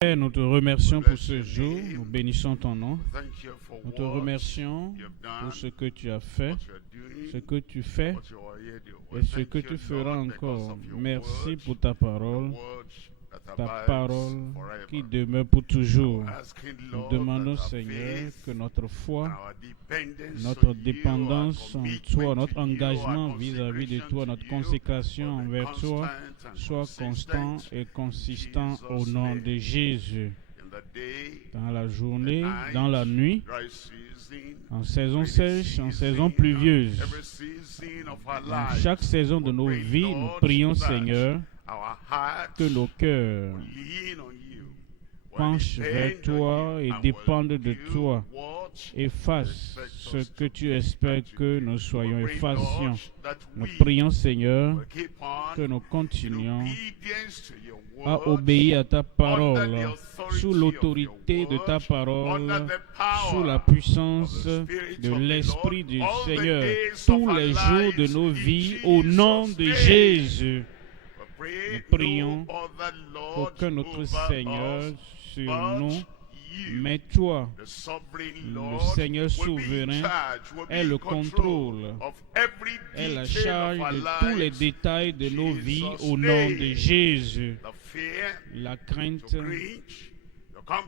Père, nous te remercions pour ce jour, nous bénissons ton nom. Nous te remercions pour ce que tu as fait, ce que tu fais et ce que tu feras encore. Merci pour ta parole qui demeure pour toujours. Nous demandons, Seigneur, que notre foi, notre dépendance en toi, notre engagement vis-à-vis de toi, notre consécration envers toi, soit constant et consistant au nom de Jésus. Dans la journée, dans la nuit, en saison sèche, en saison pluvieuse, dans chaque saison de nos vies, nous prions, Seigneur, que nos cœurs penchent vers toi et dépendent de toi et fassent ce que tu espères que nous soyons et fassions. Nous prions, Seigneur, que nous continuions à obéir à ta parole, sous l'autorité de ta parole, sous la puissance de l'Esprit du Seigneur, tous les jours de nos vies, au nom de Jésus. Nous prions pour que notre Seigneur sur nous, mais toi, le Seigneur souverain, ait le contrôle, ait la charge de tous les détails de nos vies au nom de Jésus. La crainte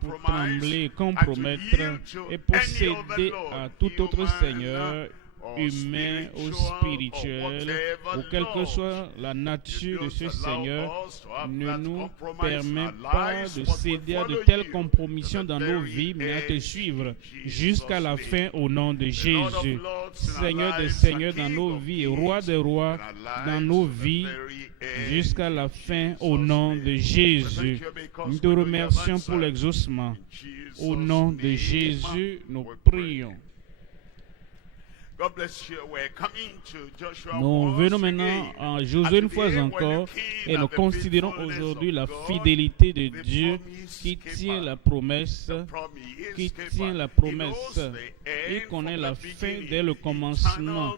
pour trembler, compromettre et pour céder à tout autre Seigneur humain ou spirituel, ou quelle que soit la nature de ce Seigneur, ne nous permet pas de céder à de telles compromissions dans nos vies, mais à te suivre jusqu'à la fin au nom de Jésus. Seigneur des Seigneurs dans nos vies, Roi des Rois dans nos vies, jusqu'à la fin au nom de Jésus. Nous te remercions pour l'exaucement. Au nom de Jésus, nous prions. Nous venons maintenant à Josué une fois encore et nous considérons aujourd'hui la fidélité de Dieu qui tient la promesse, Il connaît la fin dès le commencement,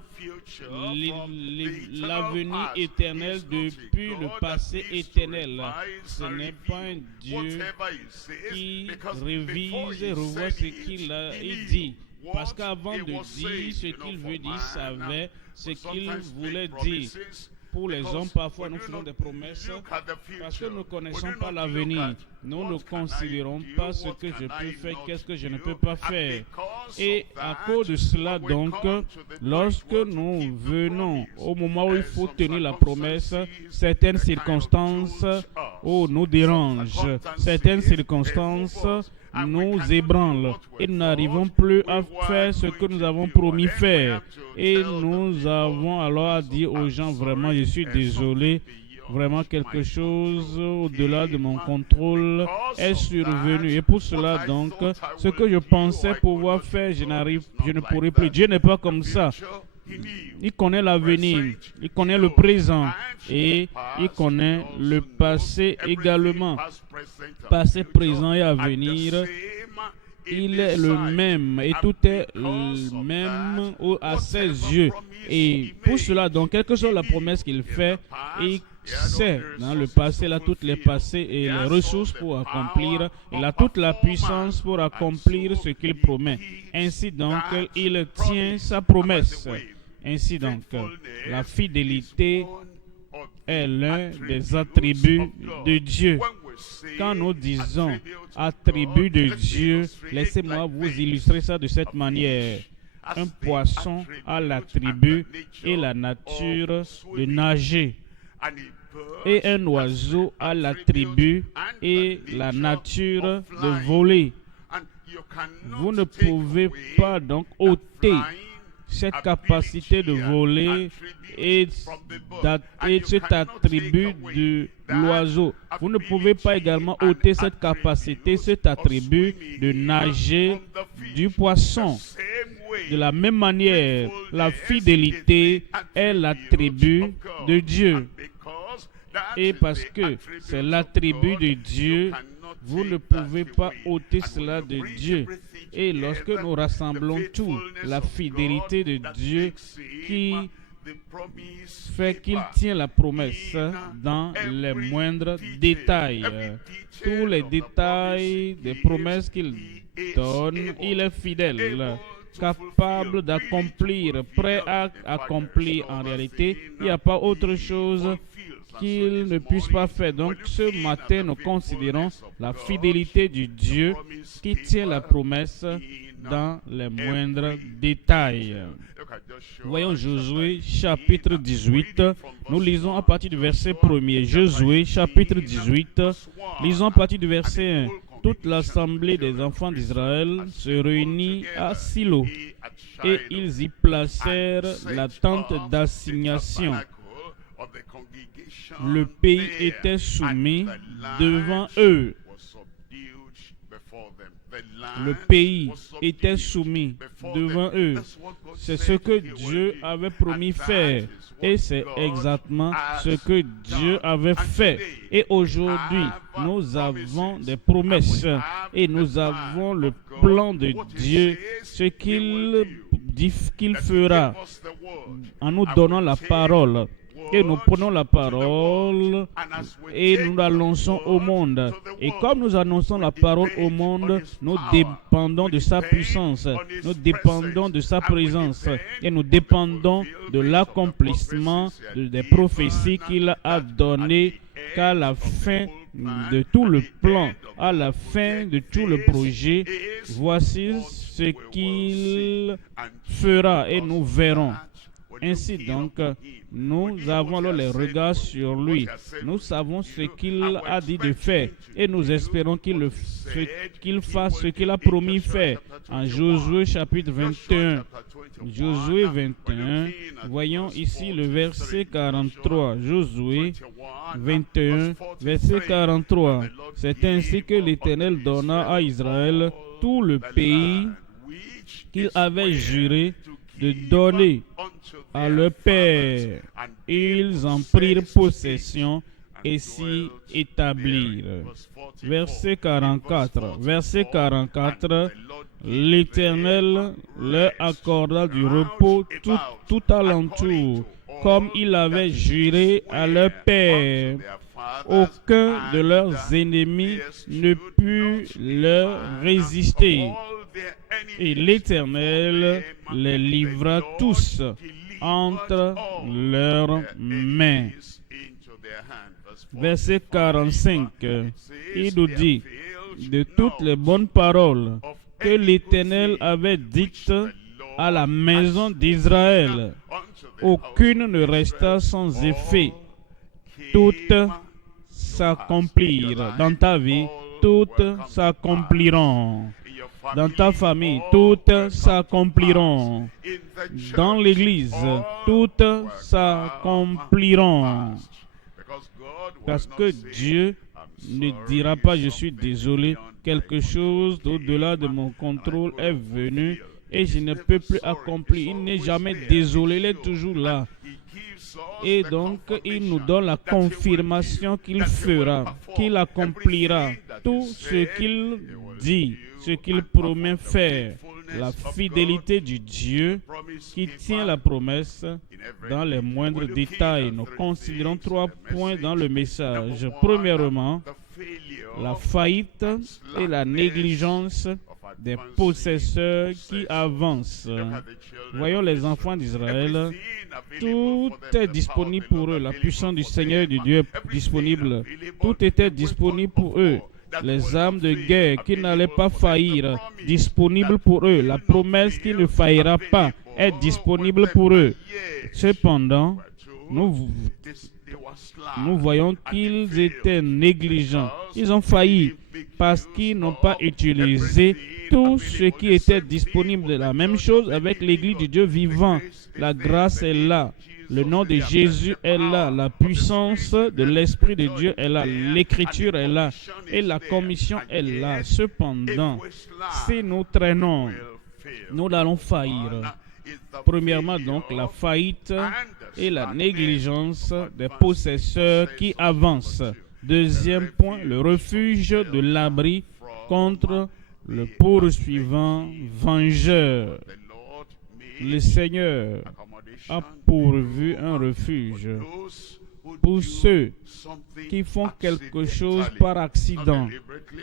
l'avenir éternel depuis le passé éternel. Ce n'est pas un Dieu qui révise et revoit ce qu'il a dit. Parce qu'avant de dire ce qu'il veut dire, il savait ce qu'il voulait dire. Pour les hommes, parfois, nous faisons des promesses parce que nous ne connaissons pas l'avenir. Nous ne considérons pas ce que je peux faire, qu'est-ce que je ne peux pas faire. Et à cause de cela, donc, lorsque nous venons au moment où il faut tenir la promesse, certaines circonstances nous dérangent, certaines circonstances nous ébranlent et nous n'arrivons plus à faire ce que nous avons promis faire. Et nous avons alors à dire aux gens, vraiment, je suis désolé, vraiment quelque chose au-delà de mon contrôle est survenu. Et pour cela, donc, ce que je pensais pouvoir faire, je ne pourrai plus. Dieu n'est pas comme ça. Il connaît l'avenir, il connaît le présent et il connaît le passé également. Passé, présent et avenir, il est le même et tout est le même à ses yeux. Et pour cela, donc, quelle que soit la promesse qu'il fait, il sait dans le passé, il a toutes les passés et les ressources pour accomplir, il a toute la puissance pour accomplir ce qu'il promet. Ainsi donc, il tient sa promesse. Ainsi donc, la fidélité est l'un des attributs de Dieu. Quand nous disons attribut de Dieu, laissez-moi vous illustrer ça de cette manière. Un poisson a l'attribut et la nature de nager. Et un oiseau a l'attribut et la nature de voler. Vous ne pouvez pas donc ôter cette capacité de voler et cet attribut de l'oiseau. Vous ne pouvez pas également ôter cette capacité, cet attribut de nager du poisson. De la même manière, la fidélité est l'attribut de Dieu. Et parce que c'est l'attribut de Dieu, vous ne pouvez pas ôter cela de Dieu. Et lorsque nous rassemblons tout, la fidélité de Dieu qui fait qu'il tient la promesse dans les moindres détails. Tous les détails des promesses qu'il donne, il est fidèle, capable d'accomplir, prêt à accomplir. En réalité, il n'y a pas autre chose qu'il ne puisse pas faire. Donc ce matin, nous considérons la fidélité du Dieu qui tient la promesse dans les moindres détails. Voyons Josué chapitre 18. Nous lisons à partir du verset 1er. Josué chapitre 18. Lisons à partir du verset 1. Toute l'assemblée des enfants d'Israël se réunit à Silo et ils y placèrent la tente d'assignation. Le pays était soumis devant eux. Le pays était soumis devant eux. C'est ce que Dieu avait promis faire. Et c'est exactement ce que Dieu avait fait. Et aujourd'hui, nous avons des promesses. Et nous avons le plan de Dieu, ce qu'il dit qu'il fera en nous donnant la parole. Et nous prenons la parole et nous l'annonçons au monde. Et comme nous annonçons la parole au monde, nous dépendons de sa puissance, nous dépendons de sa présence et nous dépendons de l'accomplissement des prophéties qu'il a données, qu'à la fin de tout le plan, à la fin de tout le projet, voici ce qu'il fera et nous verrons. Ainsi donc, nous avons alors les regards sur lui. Nous savons ce qu'il a dit de faire et nous espérons qu'il fasse ce qu'il a promis faire. En Josué chapitre 21, Josué 21, voyons ici le verset 43. Josué 21, verset 43. C'est ainsi que l'Éternel donna à Israël tout le pays qu'il avait juré de donner à leur père. Ils en prirent possession et s'y établirent. Verset 44. Verset 44. L'Éternel leur accorda du repos tout alentour, comme il avait juré à leur père. Aucun de leurs ennemis ne put leur résister. Et l'Éternel les livra tous entre leurs mains. Verset 45, il nous dit, de toutes les bonnes paroles que l'Éternel avait dites à la maison d'Israël, aucune ne resta sans effet. Toutes s'accomplirent. Dans ta vie, toutes s'accompliront. Dans ta famille, toutes s'accompliront. Dans l'église, toutes s'accompliront. Parce que Dieu ne dira pas, je suis désolé, quelque chose d'au-delà de mon contrôle est venu et je ne peux plus accomplir. Il n'est jamais désolé, il est toujours là. Et donc, il nous donne la confirmation qu'il fera, qu'il accomplira tout ce qu'il dit, ce qu'il promet faire. La fidélité du Dieu qui tient la promesse dans les moindres détails. Nous considérons 3 points dans le message. Premièrement, la faillite et la négligence des possesseurs qui avancent. Voyons les enfants d'Israël. Tout est disponible pour eux. La puissance du Seigneur et du Dieu est disponible. Tout était disponible pour eux. Les armes de guerre qui n'allaient pas faillir, disponibles pour eux. La promesse qui ne faillira pas est disponible pour eux. Cependant, nous voyons qu'ils étaient négligents. Ils ont failli parce qu'ils n'ont pas utilisé tout ce qui était disponible. La même chose avec l'Église du Dieu vivant. La grâce est là. Le nom de Jésus est là. La puissance de l'Esprit de Dieu est là. L'Écriture est là. Et la commission est là. Cependant, si nous traînons, nous allons faillir. Premièrement, donc, la faillite et la négligence des possesseurs qui avancent. Deuxième point, le refuge de l'abri contre le poursuivant vengeur. le Seigneur a pourvu un refuge pour ceux qui font quelque chose par accident,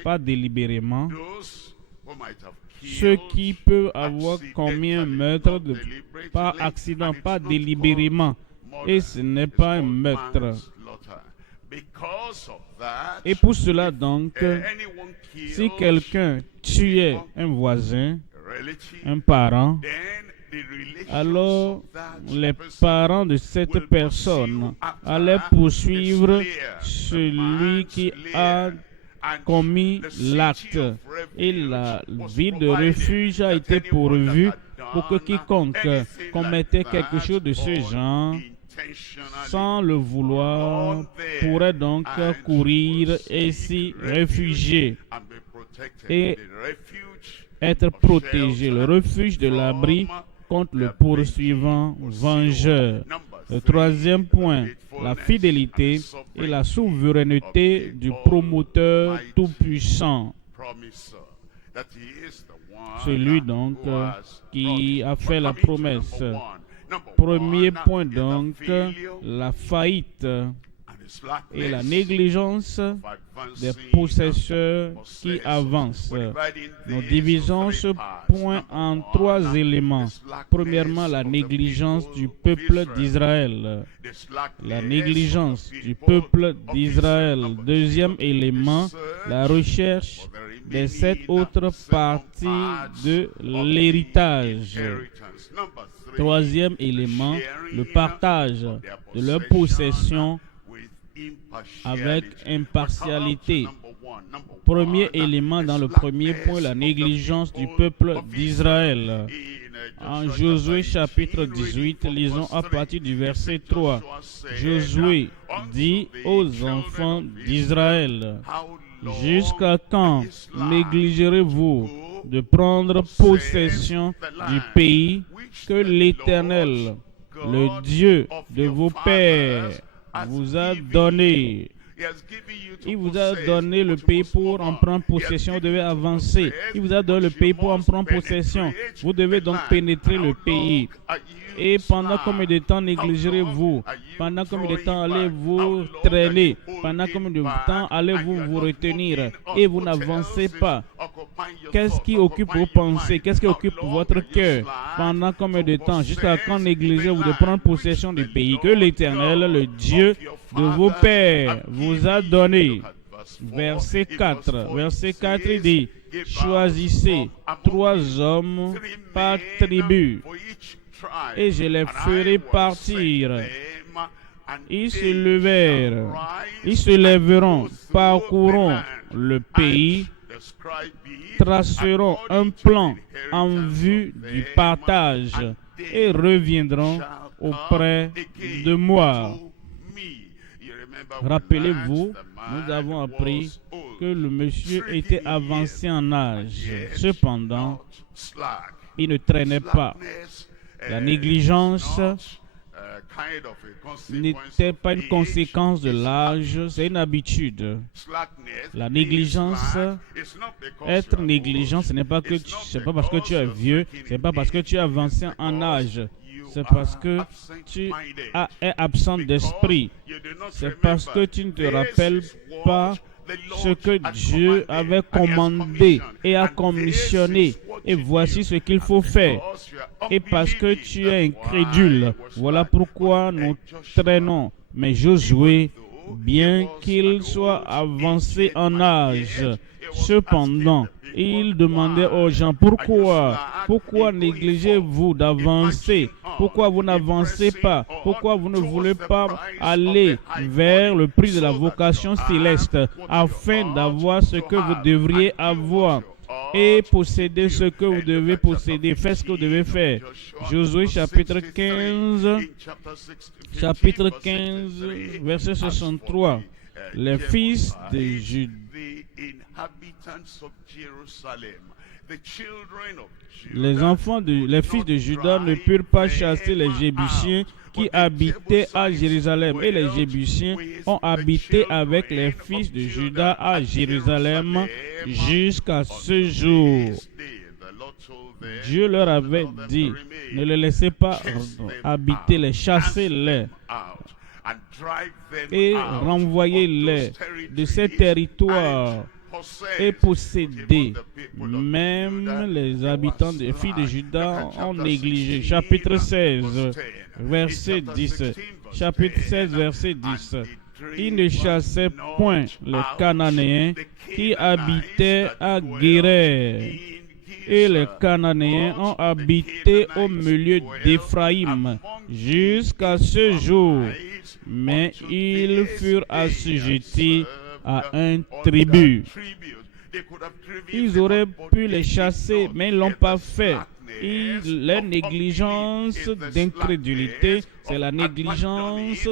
pas délibérément, ceux qui peuvent avoir commis un meurtre par accident, pas délibérément, et ce n'est pas un meurtre. Et pour cela donc, si quelqu'un tuait un voisin, un parent, alors les parents de cette personne allaient poursuivre celui qui a commis l'acte. Et la ville de refuge a été pourvue pour que quiconque commettait quelque chose de ce genre sans le vouloir pourrait donc courir et s'y réfugier et être protégé. Le refuge de l'abri contre le poursuivant vengeur. Le troisième point, la fidélité et la souveraineté du promoteur tout-puissant. Celui donc qui a fait la promesse. Premier point donc, la faillite et la négligence des possesseurs qui avancent. Nous divisons ce point en trois éléments. Premièrement, la négligence du peuple d'Israël. La négligence du peuple d'Israël. Deuxième élément, la recherche des 7 autres parties de l'héritage. Troisième élément, le partage de leurs possessions avec impartialité. Premier élément dans le premier point, la négligence du peuple d'Israël. En Josué chapitre 18, lisons à partir du verset 3. Josué dit aux enfants d'Israël, « Jusqu'à quand négligerez-vous de prendre possession du pays que l'Éternel, le Dieu de vos pères, vous a donné? » Il vous a donné le pays pour en prendre possession. Vous devez avancer. Il vous a donné le pays pour en prendre possession. Vous devez donc pénétrer le pays. Et pendant combien de temps négligerez-vous? Pendant combien de temps allez-vous traîner? Pendant combien de temps allez-vous vous retenir? Et vous n'avancez pas. Qu'est-ce qui occupe vos pensées? Qu'est-ce qui occupe votre cœur? Pendant combien de temps? Jusqu'à quand négligez-vous de prendre possession du pays que l'Éternel, le Dieu de vos pères, vous a donné? Verset 4. Verset 4, il dit, « Choisissez 3 hommes par tribu, et je les ferai partir. Ils se lèveront, parcourront le pays, traceront un plan en vue du partage et reviendront auprès de moi. » Rappelez-vous, nous avons appris que le monsieur était avancé en âge. Cependant, il ne traînait pas. La négligence n'était pas une conséquence de l'âge, c'est une habitude. La négligence, être négligent, ce n'est pas parce que tu es vieux, ce n'est pas parce que tu es avancé en âge. C'est parce que tu es absent d'esprit. C'est parce que tu ne te rappelles pas ce que Dieu avait commandé et a commissionné. Et voici ce qu'il faut faire. Et parce que tu es incrédule, voilà pourquoi nous traînons. Mais Josué, bien qu'il soit avancé en âge, cependant, il demandait aux gens, pourquoi négligez-vous d'avancer? Pourquoi vous n'avancez pas? Pourquoi vous ne voulez pas aller vers le prix de la vocation céleste afin d'avoir ce que vous devriez avoir et posséder ce que vous devez posséder? Faites ce que vous devez faire. Josué chapitre 15, verset 63. Les fils de Juda. Les fils de Juda ne purent pas chasser les Jébusiens qui habitaient à Jérusalem. Et les Jébusiens ont habité avec les fils de Juda à Jérusalem jusqu'à ce jour. Dieu leur avait dit, ne les laissez pas habiter, les chassez-les et renvoyez-les de ces territoires et posséder. Même les habitants des filles de Juda ont négligé. Chapitre 16, verset 10. Chapitre 16, verset 10. Ils ne chassaient point les Cananéens qui habitaient à Guérer. Et les Cananéens ont habité au milieu d'Éphraïm jusqu'à ce jour. Mais ils furent assujettis à un tribut. Ils auraient pu les chasser, mais ils ne l'ont pas fait. La négligence d'incrédulité, c'est la négligence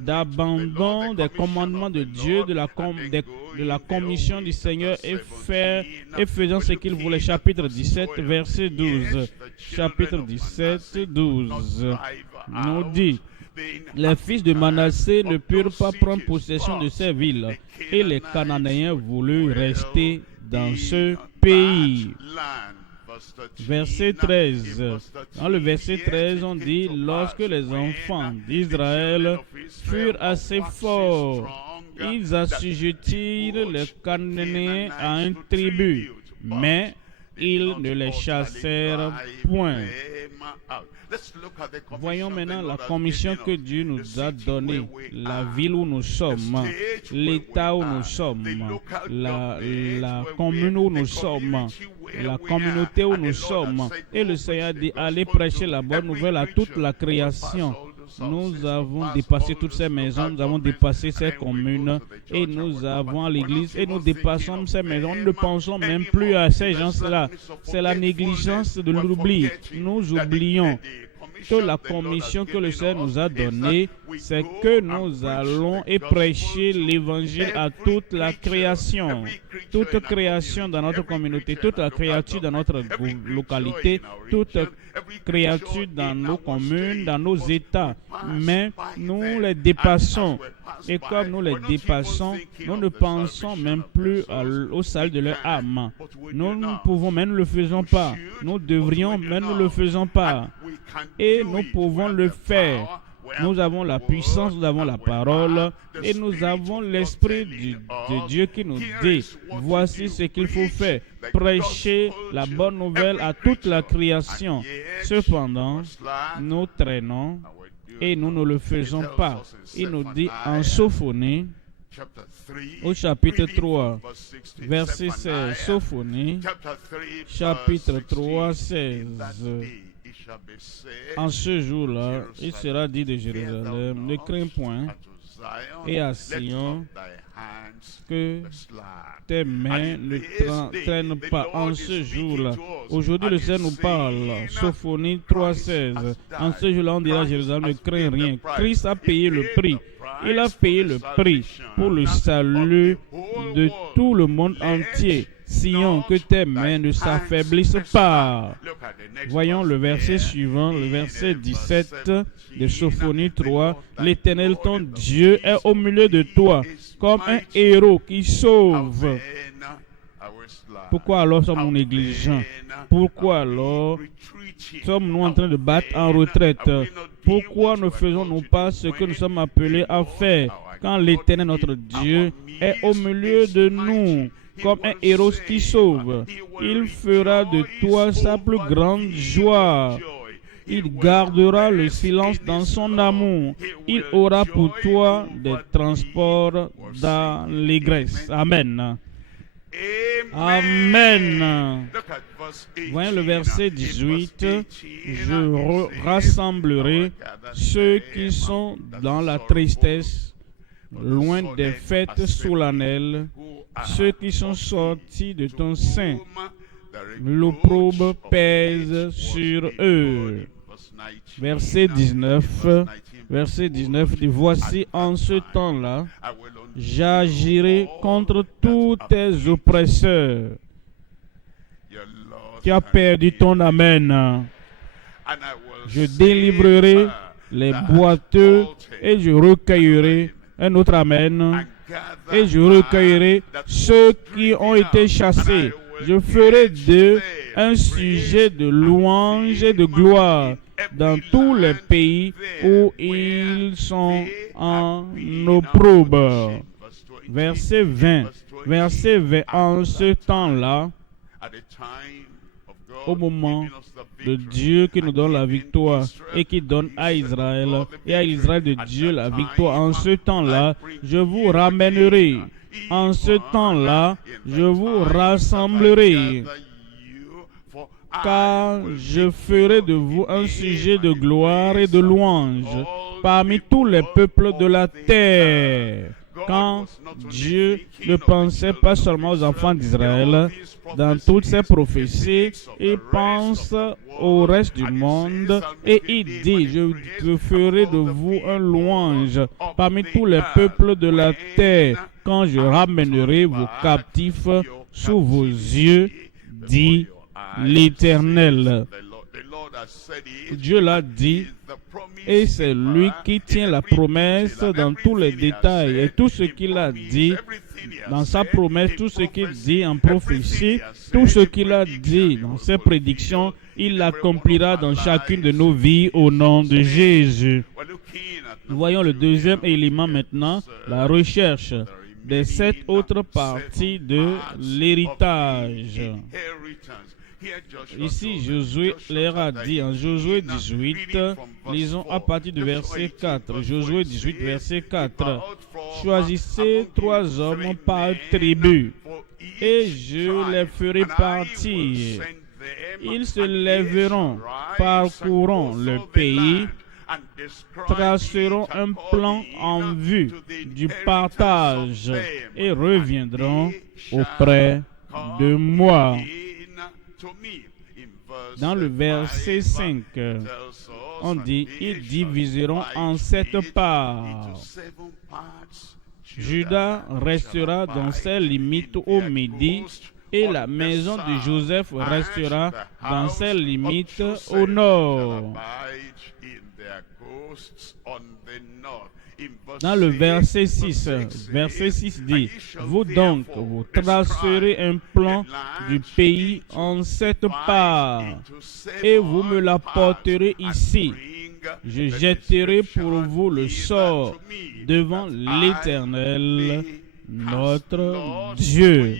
d'abandon des commandements de Dieu, de la commission du Seigneur et faisant ce qu'il voulait. Chapitre 17, verset 12. Chapitre 17, 12 nous dit: les fils de Manassé ne purent pas prendre possession de ces villes, et les Cananéens voulurent rester dans ce pays. Verset 13. Dans le verset 13, on dit: lorsque les enfants d'Israël furent assez forts, ils assujettirent les Cananéens à un tribut, mais ils ne les chassèrent point. Voyons maintenant la commission que Dieu nous a donnée, la ville où nous sommes, l'état où nous sommes, la commune où nous sommes, la communauté où nous sommes. Et le Seigneur dit: allez prêcher la bonne nouvelle à toute la création. Nous avons dépassé toutes ces maisons, nous avons dépassé ces communes, et nous avons à l'église, et nous dépassons ces maisons. Nous ne pensons même plus à ces gens-là. C'est la négligence de l'oubli. Nous oublions que la commission que le Seigneur nous a donnée, c'est que nous allons et prêcher l'évangile à toute la création. Toute création dans notre communauté, toute la créature dans notre localité, toute créature dans nos communes, dans nos États. Mais nous les dépassons. Et comme nous les dépassons, nous ne pensons même plus au salut de leur âme. Nous ne pouvons, mais nous ne le faisons pas. Nous devrions, mais nous ne le faisons pas. Et nous pouvons le faire. Nous avons la puissance, nous avons la parole, et nous avons l'Esprit de Dieu qui nous dit: voici ce qu'il faut faire, prêcher la bonne nouvelle à toute la création. Cependant, nous traînons et nous ne le faisons pas. Il nous dit en Sophonie, au chapitre 3, verset 16, Sophonie, chapitre 3, 16. En ce jour-là, il sera dit de Jérusalem: ne crains point, et à Sion, que tes mains ne traînent pas. En ce jour-là, aujourd'hui le Seigneur nous parle, Sophonie 3,16. En ce jour-là, on dira à Jérusalem: ne crains rien. Christ a payé le prix. Il a payé le prix pour le salut de tout le monde entier. Sion, que tes mains ne s'affaiblissent pas. Voyons le verset suivant, le verset 17 de Sophonie 3. L'Éternel, ton Dieu, est au milieu de toi, comme un héros qui sauve. Pourquoi alors sommes-nous négligents? Pourquoi alors sommes-nous en train de battre en retraite? Pourquoi ne faisons-nous pas ce que nous sommes appelés à faire quand l'Éternel, notre Dieu, est au milieu de nous, comme un héros qui sauve? Il fera de toi sa plus grande joie. Il gardera le silence dans son amour. Il aura pour toi des transports dans l'allégresse. Amen. Amen. Voyons le verset 18. Je rassemblerai ceux qui sont dans la tristesse, loin des fêtes solennelles, ceux qui sont sortis de ton sein. L'opprobre pèse sur eux. Verset 19 dit: voici en ce temps-là, j'agirai contre tous tes oppresseurs. Tu as perdu ton amen. Je délivrerai les boiteux et je recueillerai un autre amen. Et je recueillerai ceux qui ont été chassés. Je ferai d'eux un sujet de louange et de gloire dans tous les pays où ils sont en opprobre. Verset 20. Verset 20. En ce temps-là, au moment de Dieu qui nous donne la victoire et qui donne à Israël et à Israël de Dieu la victoire, en ce temps-là, je vous ramènerai. En ce temps-là, je vous rassemblerai, car je ferai de vous un sujet de gloire et de louange parmi tous les peuples de la terre. Quand Dieu ne pensait pas seulement aux enfants d'Israël, dans toutes ses prophéties, il pense au reste du monde et il dit, je ferai de vous un louange parmi tous les peuples de la terre, quand je ramènerai vos captifs sous vos yeux, dit l'Éternel. Dieu l'a dit, et c'est lui qui tient la promesse dans tous les détails. Et tout ce qu'il a dit dans sa promesse, tout ce qu'il dit en prophétie, tout ce qu'il a dit dans ses prédictions, il l'accomplira dans chacune de nos vies au nom de Jésus. Nous voyons le deuxième élément maintenant, la recherche des 7 autres parties de l'héritage. Ici, Josué leur a dit en Josué 18, lisons à partir du verset 4. Josué 18, verset 4. Choisissez 3 hommes par tribu, et je les ferai partir. Ils se lèveront, parcourront le pays, traceront un plan en vue du partage et reviendront auprès de moi. Dans le verset 5, on dit, ils diviseront en 7 parts. Judas restera dans ses limites au midi, et la maison de Joseph restera dans ses limites au nord. Dans le verset 6 dit, vous donc, vous tracerez un plan du pays en 7 parts, et vous me l'apporterez ici. Je jetterai pour vous le sort devant l'Éternel, notre Dieu.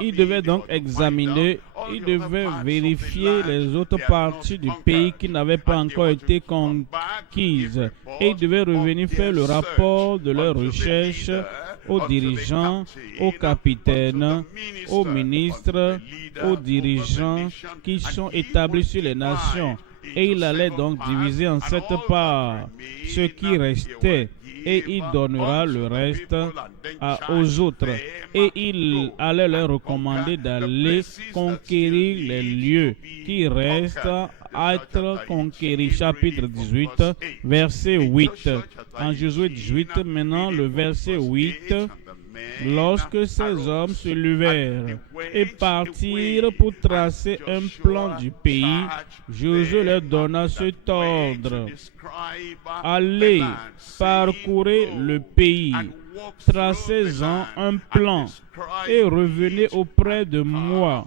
Il devait donc examiner, il devait vérifier les autres parties du pays qui n'avaient pas encore été conquises. Et il devait revenir faire le rapport de leurs recherches aux dirigeants, aux capitaines, aux ministres, aux dirigeants qui sont établis sur les nations. Et il allait donc diviser en 7 parts ce qui restait. Et il donnera le reste aux autres. Et il allait leur recommander d'aller conquérir les lieux qui restent à être conquéris. Chapitre 18, verset 8. En Josué 18, maintenant le verset 8. Lorsque ces hommes se levèrent et partirent pour tracer un plan du pays, Josué leur donna cet ordre. Allez, parcourez le pays, tracez-en un plan et revenez auprès de moi.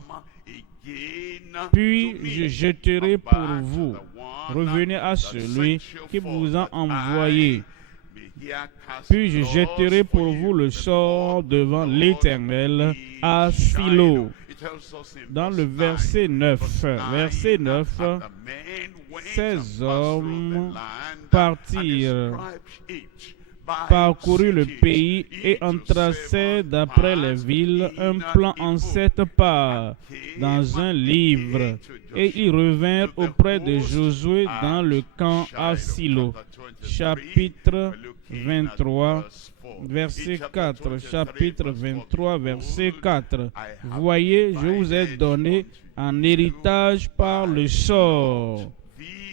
Puis je jetterai pour vous. Revenez à celui qui vous a envoyé. Puis je jetterai pour vous le sort devant l'Éternel à Silo. Dans le verset 9, ces hommes partirent, parcoururent le pays et en tracèrent d'après les villes un plan en 7 parts dans un livre. Et ils revinrent auprès de Josué dans le camp à Silo. Chapitre 23, verset 4. Chapitre 23, verset 4. Voyez, je vous ai donné en héritage par le sort,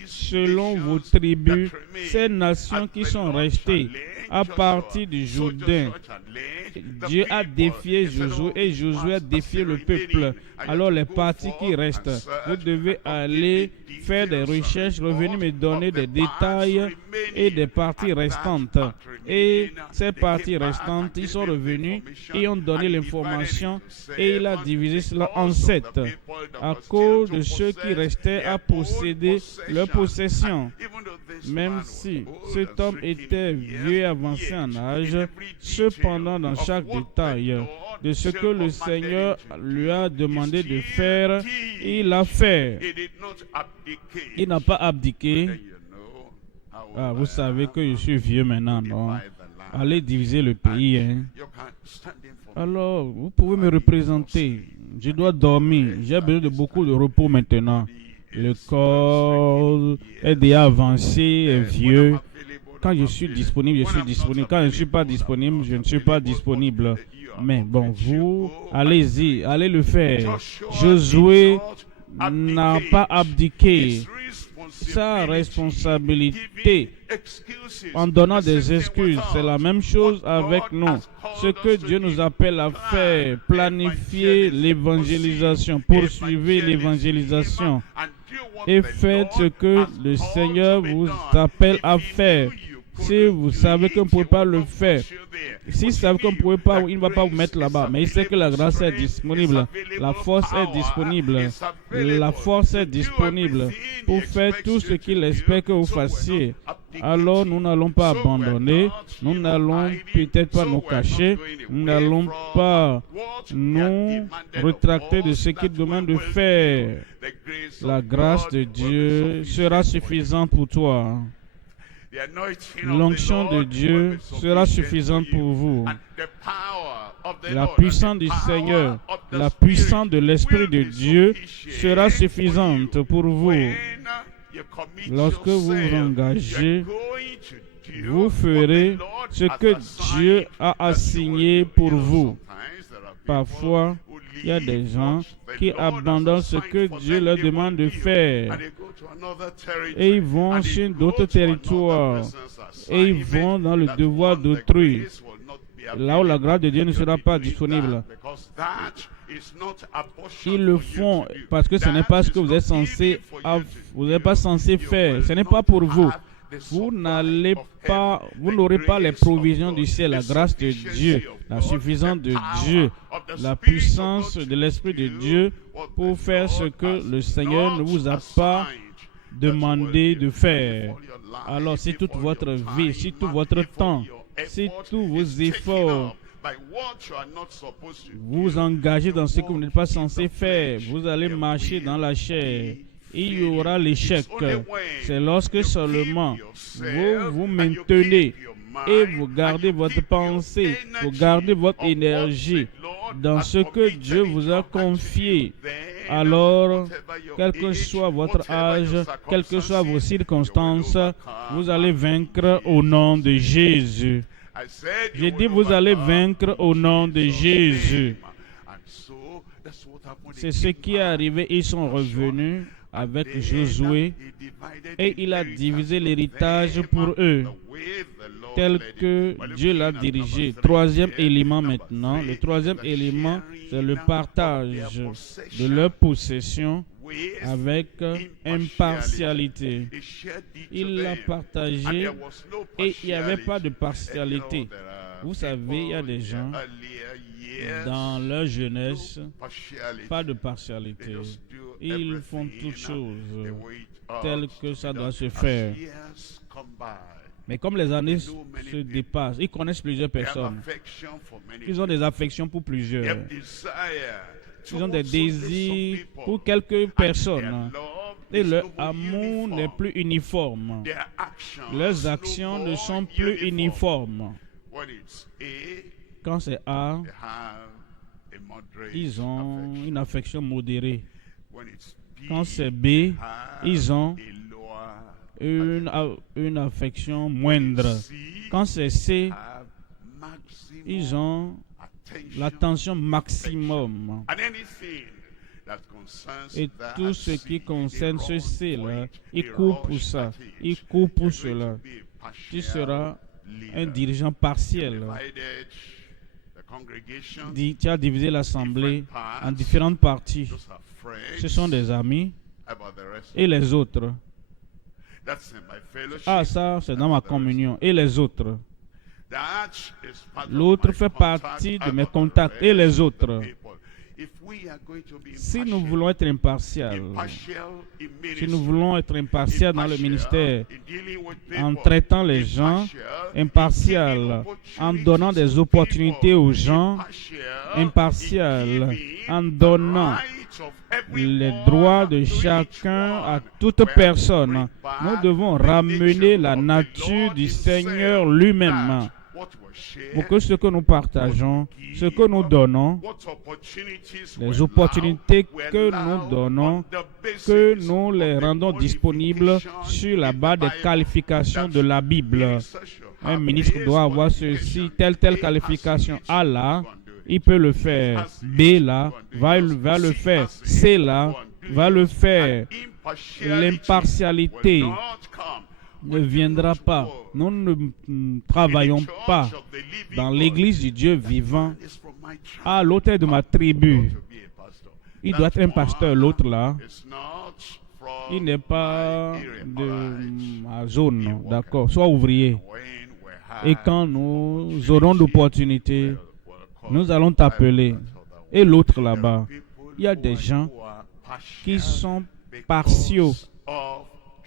selon vos tribus, ces nations qui sont restées à partir du Jourdain. Dieu a défié Josué et Josué a défié le peuple. Alors les parties qui restent, vous devez aller faire des recherches, revenir me donner des détails et des parties restantes. Et ces parties restantes, ils sont revenus et ont donné l'information et il a divisé cela en 7 à cause de ceux qui restaient à posséder leur possession. Même si cet homme était vieux et avancé en âge, cependant dans chaque détail de ce que le Seigneur lui a demandé de faire, il l'a fait. Il n'a pas abdiqué. Ah, vous savez que je suis vieux maintenant, non? Allez diviser le pays. Hein. Alors, vous pouvez me représenter. Je dois dormir. J'ai besoin de beaucoup de repos maintenant. Le corps est déjà avancé, est vieux. Quand je suis disponible, je suis disponible. Quand je ne suis pas disponible, je ne suis pas disponible. Mais bon, vous, allez-y, allez le faire. Josué n'a pas abdiqué sa responsabilité en donnant des excuses. C'est la même chose avec nous. Ce que Dieu nous appelle à faire, planifier l'évangélisation, poursuivre l'évangélisation et faites ce que le Seigneur vous appelle à faire. Si vous savez que vous ne pouvez pas le faire, si vous savez que vous ne pouvez pas, il ne va pas vous mettre là-bas. Mais il sait que la grâce est disponible. La force est disponible. La force est disponible pour faire tout ce qu'il espère que vous fassiez. Alors nous n'allons pas abandonner. Nous n'allons peut-être pas nous cacher. Nous n'allons pas nous rétracter de ce qu'il demande de faire. La grâce de Dieu sera suffisante pour toi. L'onction de Dieu sera suffisante pour vous. La puissance du Seigneur, la puissance de l'Esprit de Dieu sera suffisante pour vous. Lorsque vous vous engagez, vous ferez ce que Dieu a assigné pour vous. Parfois, il y a des gens qui abandonnent ce que Dieu leur demande de faire. Et ils vont sur d'autres territoires. Et ils vont dans le devoir d'autrui. Là où la grâce de Dieu ne sera pas disponible. Ils le font parce que ce n'est pas ce que vous êtes censé, vous n'êtes pas censé faire. Ce n'est pas pour vous. Vous n'aurez pas les provisions du ciel, la grâce de Dieu, la suffisance de Dieu, la puissance de l'Esprit de Dieu pour faire ce que le Seigneur ne vous a pas demandé de faire. Alors, si toute votre vie, si tout votre temps, si tous vos efforts, vous engagez dans ce que vous n'êtes pas censé faire, vous allez marcher dans la chair. Il y aura l'échec. C'est lorsque seulement vous vous maintenez et vous gardez votre pensée, vous gardez votre énergie dans ce que Dieu vous a confié. Alors, quel que soit votre âge, quelles que soient vos circonstances, vous allez vaincre au nom de Jésus. J'ai dit, vous allez vaincre au nom de Jésus. C'est ce qui est arrivé. Ils sont revenus avec Josué et il a divisé l'héritage pour eux tel que Dieu l'a dirigé. Troisième élément maintenant. Le troisième élément, c'est le partage de leur possession avec impartialité. Il l'a partagé et il n'y avait pas de partialité. Vous savez, il y a des gens dans leur jeunesse, pas de partialité. Ils font toutes choses telles que ça doit se faire. Mais comme les années se dépassent, ils connaissent plusieurs personnes. Ils ont des affections pour plusieurs. Ils ont des désirs pour quelques personnes. Et leur amour n'est plus uniforme. Leurs actions ne sont plus uniformes. Quand c'est A, ils ont une affection modérée. Quand c'est B, ils ont une affection moindre. Quand c'est C, ils ont l'attention maximum. Et tout ce qui concerne ce C-là, ils courent pour ça, ils courent pour cela. Tu seras un dirigeant partiel. Tu as divisé l'assemblée en différentes parties. Ce sont des amis et les autres. Ah, ça, c'est dans ma communion. Et les autres? L'autre fait partie de mes contacts. Et les autres? Si nous voulons être impartials, si nous voulons être impartials dans le ministère, en traitant les gens, impartial, en donnant des opportunités aux gens, impartial, en donnant les droits de chacun à toute personne, nous devons ramener la nature du Seigneur lui-même. Pour que ce que nous partageons, ce que nous donnons, les opportunités que nous donnons, que nous les rendons disponibles sur la base des qualifications de la Bible. Un ministre doit avoir ceci, telle qualification. A là, il peut le faire. B là, va le faire. C là, va le faire. L'impartialité ne viendra pas. Nous ne travaillons pas dans l'église du Dieu vivant. Ah, l'autre est de ma tribu. Il doit être un pasteur, l'autre là. Il n'est pas de ma zone, d'accord. Soit ouvrier. Et quand nous aurons l'opportunité, nous allons t'appeler. Et l'autre là-bas, il y a des gens qui sont partiaux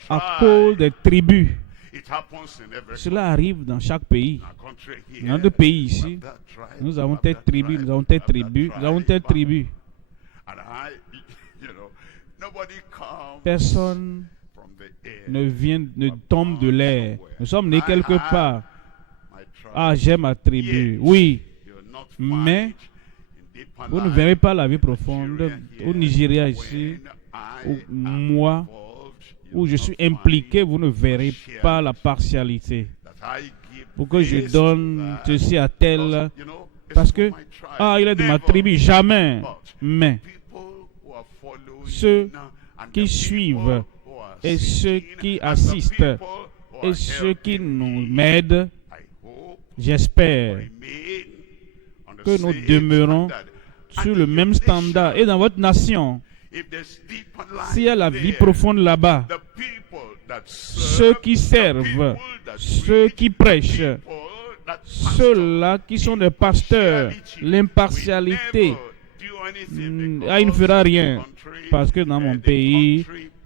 à cause des tribus. Cela arrive dans chaque pays. Dans notre pays ici, nous avons telle tribu, nous avons telle tribu, nous avons telle tribu. Personne ne tombe de l'air. Nous sommes nés quelque part. Ah, j'aime ma tribu. Oui, mais vous ne verrez pas la vie profonde au Nigeria ici, où moi, où je suis impliqué, vous ne verrez pas la partialité. Pour que je donne ceci à tel, parce que, ah, il est de ma tribu, jamais. Mais ceux qui suivent et ceux qui assistent et ceux qui nous m'aident, j'espère que nous demeurons sur le même standard. Et dans votre nation, s'il y a la vie profonde là-bas, ceux qui servent, ceux qui prêchent, ceux-là qui sont des pasteurs, l'impartialité, il ne fera rien. Parce que dans mon pays,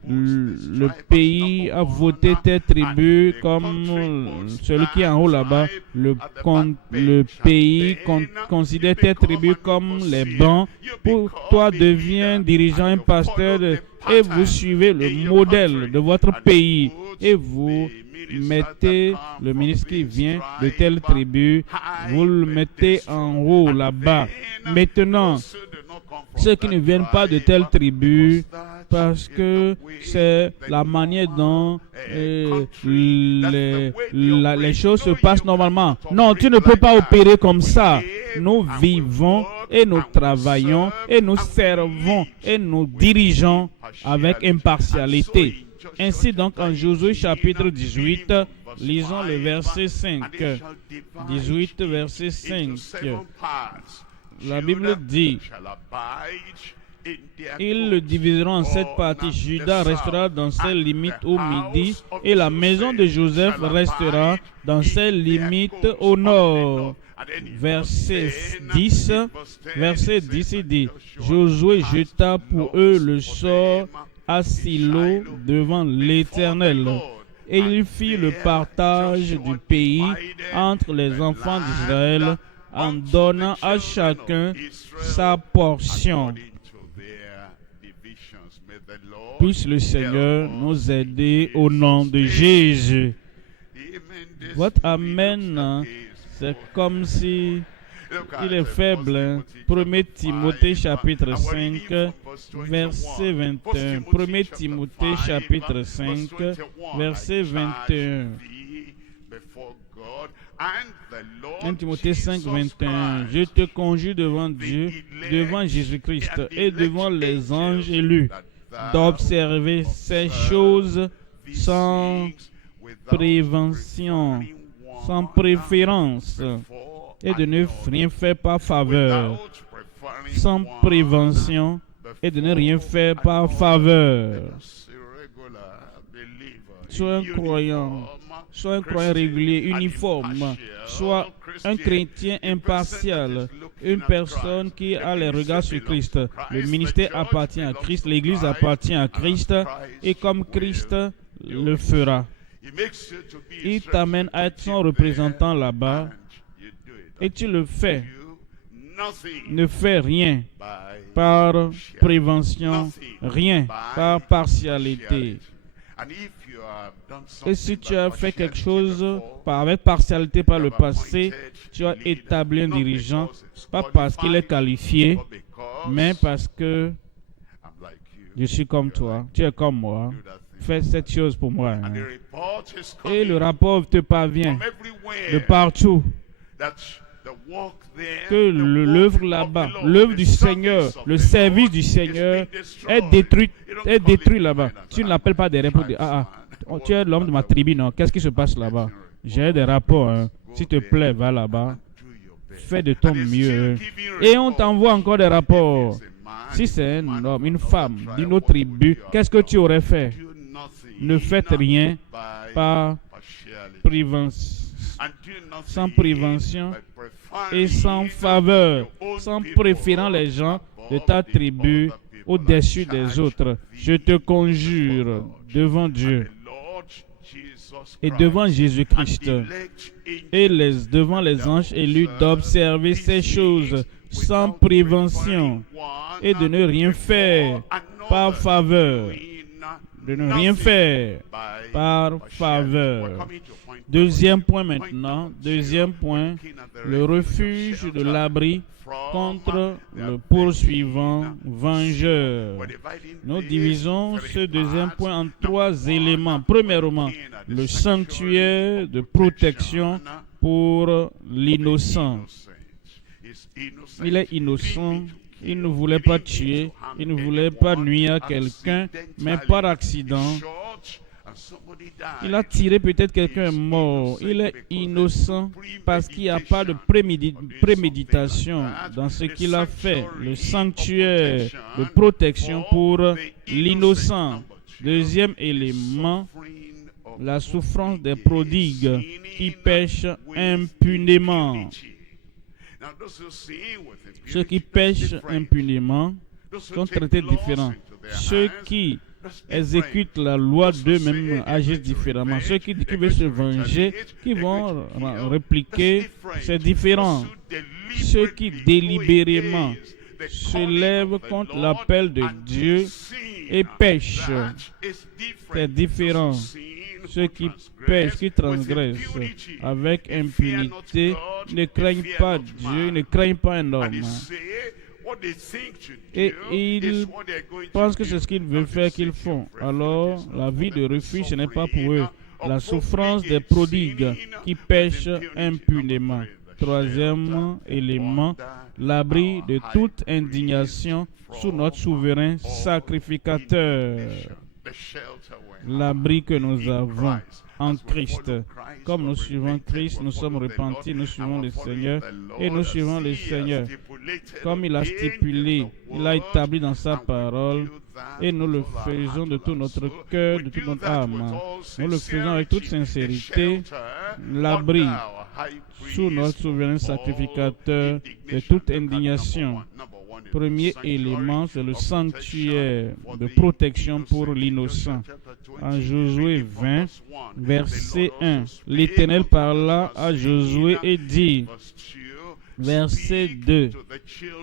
le pays a voté telle tribu comme celui qui est en haut là-bas. Le pays considère telle tribu comme les blancs. Pour toi, deviens dirigeant, un pasteur, et vous suivez le modèle de votre pays. Et vous mettez le ministre qui vient de telle tribu, vous le mettez en haut là-bas. Maintenant, ceux qui ne viennent pas de telle tribu, parce que c'est la manière dont les choses se passent normalement. Non, tu ne peux pas opérer comme ça. Nous vivons et nous travaillons et nous servons et nous dirigeons avec impartialité. Ainsi donc, en Josué chapitre 18, lisons le verset 5. 18, verset 5. La Bible dit: ils le diviseront en 7 parties. Judas restera dans ses limites au midi et la maison de Joseph restera dans ses limites au nord. Verset 10, il dit: Josué jeta pour eux le sort à Silo devant l'Éternel. Et il fit le partage du pays entre les enfants d'Israël en donnant à chacun sa portion. Puisse le Seigneur nous aider au nom de Jésus. Votre Amen, c'est comme si il est faible. 1 Timothée chapitre 5, verset 21. 1 Timothée chapitre 5, verset 21. 1 Timothée 5, 21. Je te conjure devant Dieu, devant Jésus-Christ et devant les anges élus, d'observer ces choses sans prévention, sans préférence, et de ne rien faire par faveur. Sans prévention et de ne rien faire par faveur. soit un croyant régulier, uniforme, soit un chrétien impartial, une personne qui a les regards sur Christ. Le ministère appartient à Christ, l'Église appartient à Christ, et comme Christ le fera. Il t'amène à être son représentant là-bas, et tu le fais. Ne fais rien par prévention, rien par partialité. Et si tu as fait quelque chose avec partialité par le passé, tu as établi un dirigeant, pas parce qu'il est qualifié, mais parce que je suis comme toi, tu es comme moi, fais cette chose pour moi. Et le rapport te parvient de partout. Que l'œuvre là-bas, l'œuvre du Seigneur, le service du Seigneur est détruit là-bas. Tu ne l'appelles pas des rapports. Tu es l'homme de ma tribu, non? Qu'est-ce qui se passe là-bas? J'ai des rapports. S'il te plaît, va là-bas. Fais de ton mieux. Et on t'envoie encore des rapports. Si c'est un homme, une femme d'une autre tribu, qu'est-ce que tu aurais fait? Ne faites rien par prévention. Sans prévention et sans faveur, sans préférant les gens de ta tribu au-dessus des autres. Je te conjure devant Dieu et devant Jésus-Christ et devant les anges élus d'observer ces choses sans prévention et de ne rien faire par faveur. De ne rien faire par faveur. Deuxième point maintenant, le refuge de l'abri contre le poursuivant vengeur. Nous divisons ce deuxième point en 3 éléments. Premièrement, le sanctuaire de protection pour l'innocent. Il est innocent, il ne voulait pas tuer, il ne voulait pas nuire à quelqu'un, mais par accident, il a tiré, peut-être quelqu'un est mort. Il est innocent parce qu'il n'y a pas de préméditation dans ce qu'il a fait. Le sanctuaire de protection pour l'innocent. Deuxième élément, la souffrance des prodigues qui pêchent impunément. Ceux qui pêchent impunément sont traités différents. Ceux qui exécutent la loi d'eux-mêmes agissent différemment. Ceux qui veulent se venger, qui vont répliquer, c'est différent. Ceux qui délibérément se lèvent contre l'appel de Dieu et pêchent, c'est différent. Ceux qui pêchent, qui transgressent avec impunité, ne craignent pas Dieu, ne craignent pas un homme. Et ils pensent que c'est ce qu'ils veulent faire qu'ils font. Alors, la vie de refuge, ce n'est pas pour eux. La souffrance des prodigues qui pêchent impunément. Troisième élément, l'abri de toute indignation sous notre souverain sacrificateur. L'abri que nous avons en Christ. Comme nous suivons Christ, nous sommes repentis, nous suivons le Seigneur et nous suivons le Seigneur. Comme il a stipulé, il a établi dans sa parole et nous le faisons de tout notre cœur, de toute notre âme. Nous le faisons avec toute sincérité, l'abri sous notre souverain sacrificateur de toute indignation. Premier élément, c'est le sanctuaire de protection pour l'innocent. En Josué 20, verset 1, l'Éternel parla à Josué et dit, verset 2,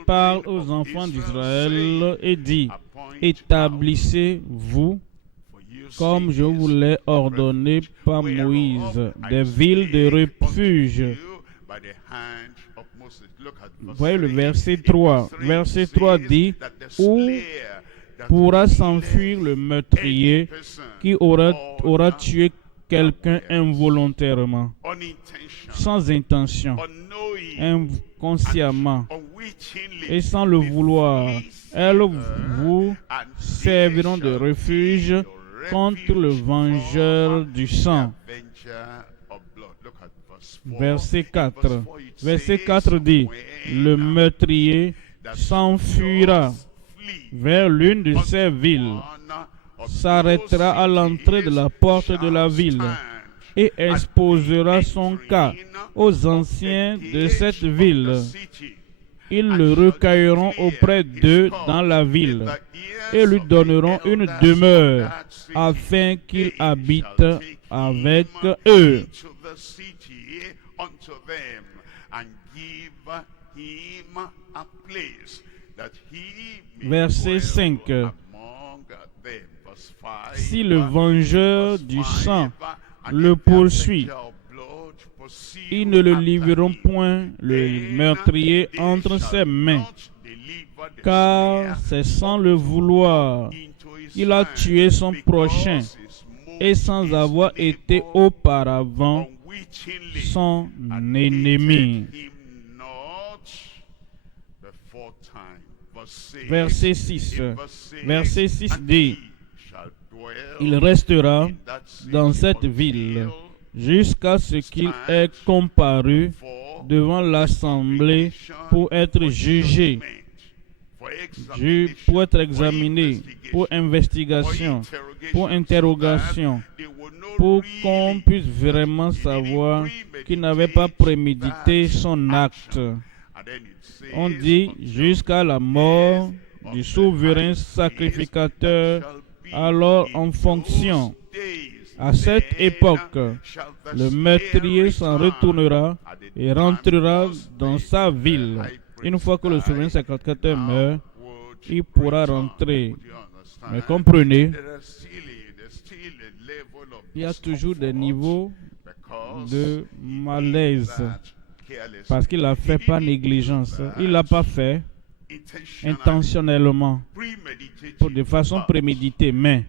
parle aux enfants d'Israël et dit, établissez-vous, comme je vous l'ai ordonné par Moïse, des villes de refuge. Voyez le verset 3. Verset 3 dit, où pourra s'enfuir le meurtrier qui aura tué quelqu'un involontairement, sans intention, inconsciemment et sans le vouloir. Elles vous serviront de refuge contre le vengeur du sang. Verset 4. Verset 4 dit, le meurtrier s'enfuira vers l'une de ces villes s'arrêtera à l'entrée de la porte de la ville et exposera son cas aux anciens de cette ville. Ils le recueilleront auprès d'eux dans la ville et lui donneront une demeure afin qu'il habite avec eux. Verset 5. Si le vengeur du sang le poursuit, ils ne le livreront point le meurtrier entre ses mains, car c'est sans le vouloir qu'il a tué son prochain et sans avoir été auparavant son ennemi. Verset 6. Verset 6 dit: il restera dans cette ville jusqu'à ce qu'il ait comparu devant l'assemblée pour être jugé, pour être examiné, pour investigation, pour interrogation, pour qu'on puisse vraiment savoir qu'il n'avait pas prémédité son acte. On dit jusqu'à la mort du souverain sacrificateur. Alors, en fonction, à cette époque, le meurtrier s'en retournera et rentrera dans sa ville. Une fois que le souverain sacrificateur meurt, il pourra rentrer. Mais comprenez, il y a toujours des niveaux de malaise parce qu'il l'a fait par négligence. Il ne l'a pas fait intentionnellement, de façon préméditée, mais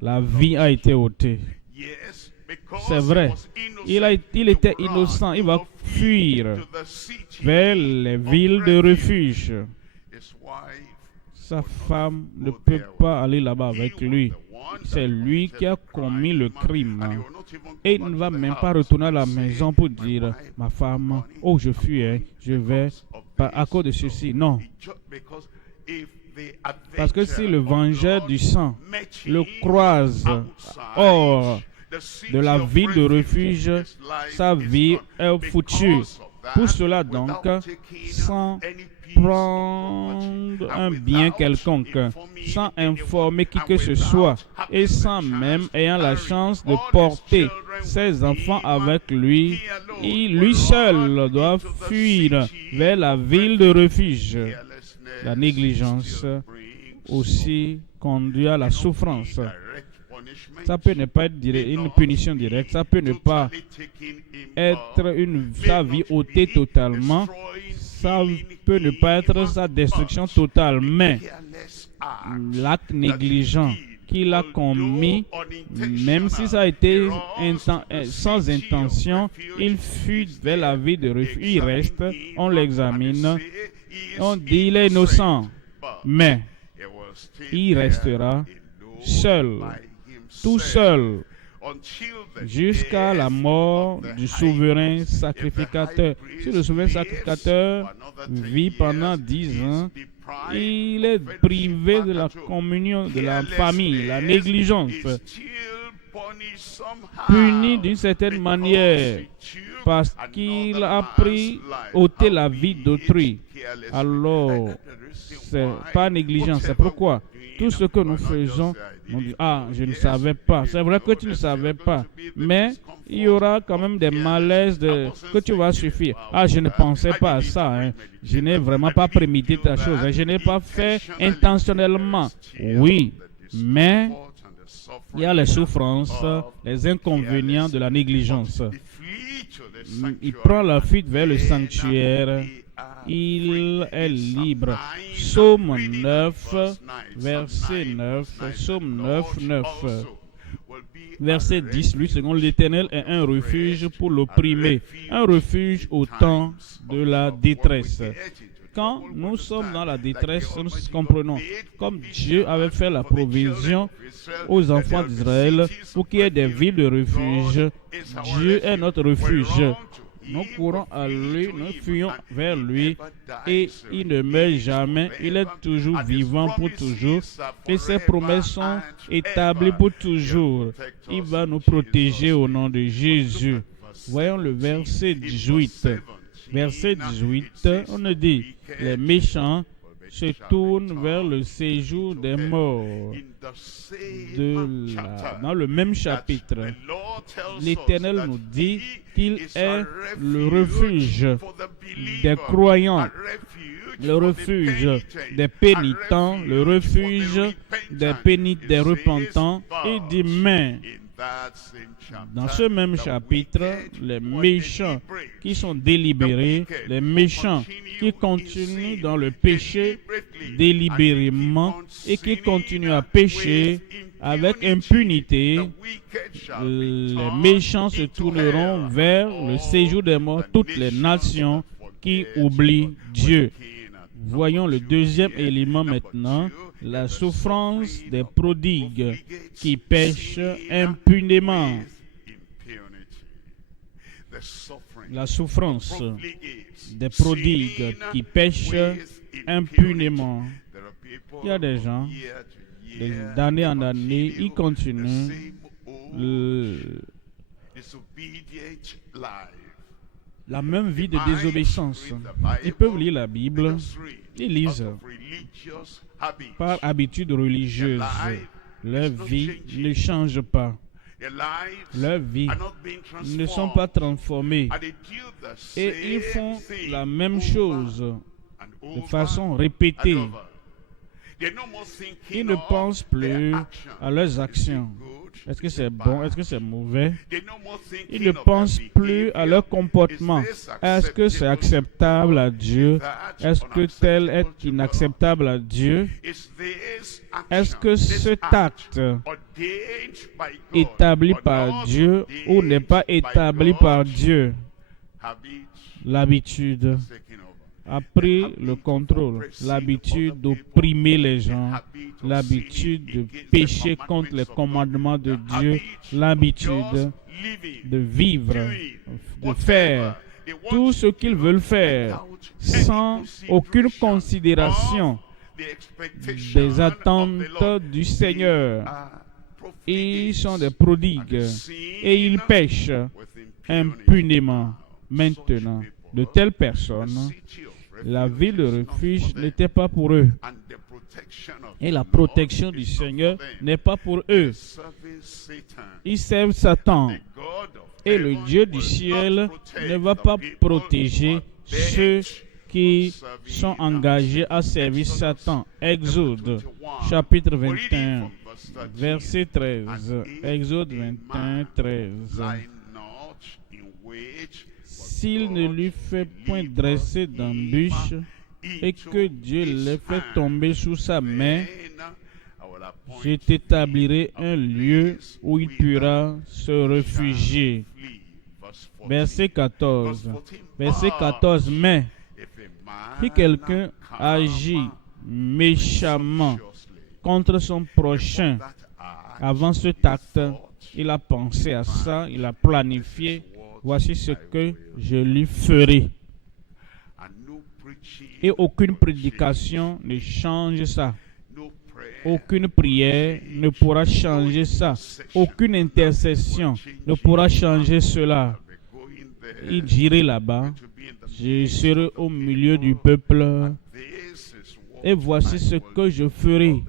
la vie a été ôtée. C'est vrai, il était innocent, il va fuir vers les villes de refuge. Sa femme ne peut pas aller là-bas avec lui. C'est lui qui a commis le crime. Et il ne va même pas retourner à la maison pour dire: ma femme, oh je fuis, je vais à cause de ceci. Non. Parce que si le vengeur du sang le croise hors de la ville de refuge, sa vie est foutue. Pour cela donc, sans prendre un bien quelconque, sans informer qui que ce soit, et sans même ayant la chance de porter ses enfants avec lui, lui seul doit fuir vers la ville de refuge. La négligence aussi conduit à la souffrance. Ça peut ne pas être une punition directe, ça peut ne pas être sa vie ôtée totalement, ça peut ne pas être sa destruction totale, mais l'acte négligent qu'il a commis, même si ça a été sans intention, il fuit vers la vie de refuge. Il reste, on l'examine, on dit il est innocent, mais il restera seul, tout seul, jusqu'à la mort du souverain sacrificateur. Si le souverain sacrificateur vit pendant 10 ans, il est privé de la communion de la famille, la négligence, puni d'une certaine manière parce qu'il a ôté la vie d'autrui. Alors, c'est pas négligence. C'est pourquoi tout ce que nous faisons, on dit: ah, je ne savais pas. C'est vrai que tu ne savais pas, mais il y aura quand même des malaises que tu vas suffire. Ah, je ne pensais pas à ça. Je n'ai vraiment pas prémédité ta chose. Je n'ai pas fait intentionnellement. Oui, mais il y a les souffrances, les inconvénients de la négligence. Il prend la fuite vers le sanctuaire. Il est libre. Psaume 9, verset 9. Psaume 9, 9. Verset 10. Lui, selon l'Éternel, est un refuge pour l'opprimé, un refuge au temps de la détresse. Quand nous sommes dans la détresse, nous comprenons, comme Dieu avait fait la provision aux enfants d'Israël pour qu'il y ait des villes de refuge, Dieu est notre refuge. Nous courons à lui, nous fuyons vers lui, et il ne meurt jamais, il est toujours vivant pour toujours, et ses promesses sont établies pour toujours. Il va nous protéger au nom de Jésus. Voyons le verset 18. Verset 18, on nous dit, les méchants se tournent vers le séjour des morts. Dans le même chapitre, l'Éternel nous dit qu'il est le refuge des croyants, le refuge des pénitents, le refuge des repentants. Il dit, mais dans ce même chapitre, les méchants qui sont délibérés, les méchants qui continuent dans le péché délibérément et qui continuent à pécher avec impunité, les méchants se tourneront vers le séjour des morts, toutes les nations qui oublient Dieu. Voyons le deuxième élément maintenant, la souffrance des prodigues qui pêchent impunément. La souffrance des prodigues qui pêchent impunément. Il y a des gens, d'année en année, ils continuent la même vie de désobéissance. Ils peuvent lire la Bible, ils lisent par habitude religieuse. Leur vie ne change pas. Leurs vies ne sont pas transformées. Et ils font la même chose de façon répétée. Ils ne pensent plus à leurs actions. Est-ce que c'est bon? Est-ce que c'est mauvais? Ils ne pensent plus à leur comportement. Est-ce que c'est acceptable à Dieu? Est-ce que tel est inacceptable à Dieu? Est-ce que cet acte établi par Dieu ou n'est pas établi par Dieu? L'habitude a pris le contrôle, l'habitude d'opprimer les gens, l'habitude de pécher contre les commandements de Dieu, l'habitude de vivre, de faire tout ce qu'ils veulent faire sans aucune considération des attentes du Seigneur. Ils sont des prodigues et ils pêchent impunément. Maintenant, de telles personnes, la ville de refuge n'était pas pour eux. Et la protection du Seigneur n'est pas pour eux. Ils servent Satan. Et le Dieu du ciel ne va pas protéger ceux qui sont engagés à servir Satan. Exode, chapitre 21, verset 13. Exode 21, 13. S'il ne lui fait point dresser d'embûche et que Dieu l'ait fait tomber sous sa main, je t'établirai un lieu où il pourra se réfugier. Verset 14. Verset 14. Mais si quelqu'un agit méchamment contre son prochain avant cet acte, il a pensé à ça, il a planifié. Voici ce que je lui ferai. Et aucune prédication ne change ça. Aucune prière ne pourra changer ça. Aucune intercession ne pourra changer cela. Il dirait là-bas, je serai au milieu du peuple. Et voici ce que je ferai.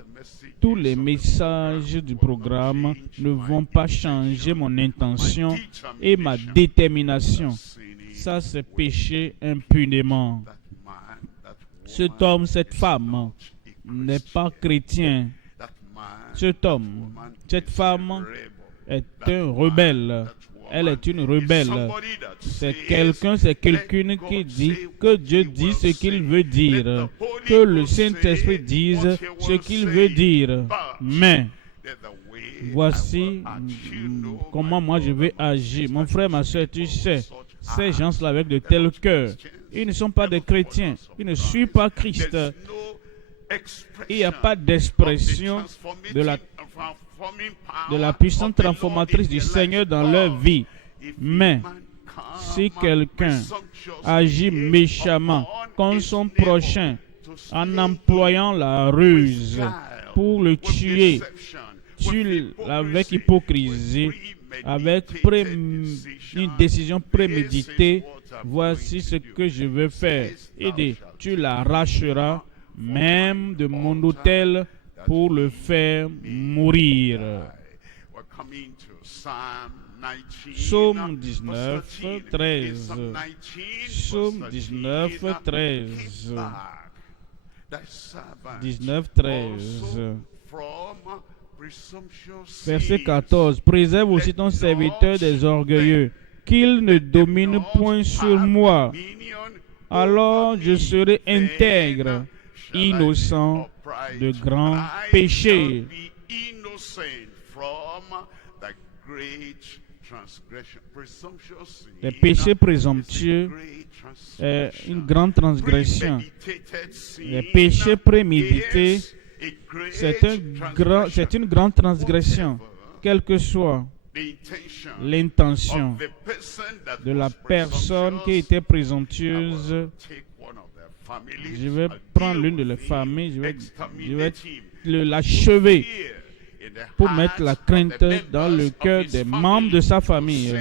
Tous les messages du programme ne vont pas changer mon intention et ma détermination. Ça, c'est pécher impunément. Cet homme, cette femme n'est pas chrétien. Cet homme, cette femme est un rebelle. Elle est une rebelle. C'est quelqu'une qui dit que Dieu dit ce qu'il veut dire. Que le Saint-Esprit dise ce qu'il veut dire. Mais, voici comment moi je vais agir. Mon frère, ma soeur, tu sais, ces gens-là avec de tels cœurs, ils ne sont pas des chrétiens. Ils ne suivent pas Christ. Il n'y a pas d'expression de la puissance transformatrice du Seigneur dans leur vie. Mais Si quelqu'un agit méchamment contre son prochain en employant la ruse pour le tuer, tue avec hypocrisie, avec une décision préméditée, voici ce que je veux faire. Il dit, tu l'arracheras même de mon autel pour le faire mourir. Psaume 19, 13. Psaume 19, 13. 19, 13. Verset 14. Préserve aussi ton serviteur des orgueilleux, qu'il ne domine point sur moi. Alors je serai intègre, innocent de grands péchés. Les péchés présomptueux est une grande transgression. Les péchés prémédités, c'est une grande transgression, quelle que soit l'intention de la personne qui était présomptueuse. Je vais prendre l'une de les familles, je vais l'achever pour mettre la crainte dans le cœur des membres de sa famille.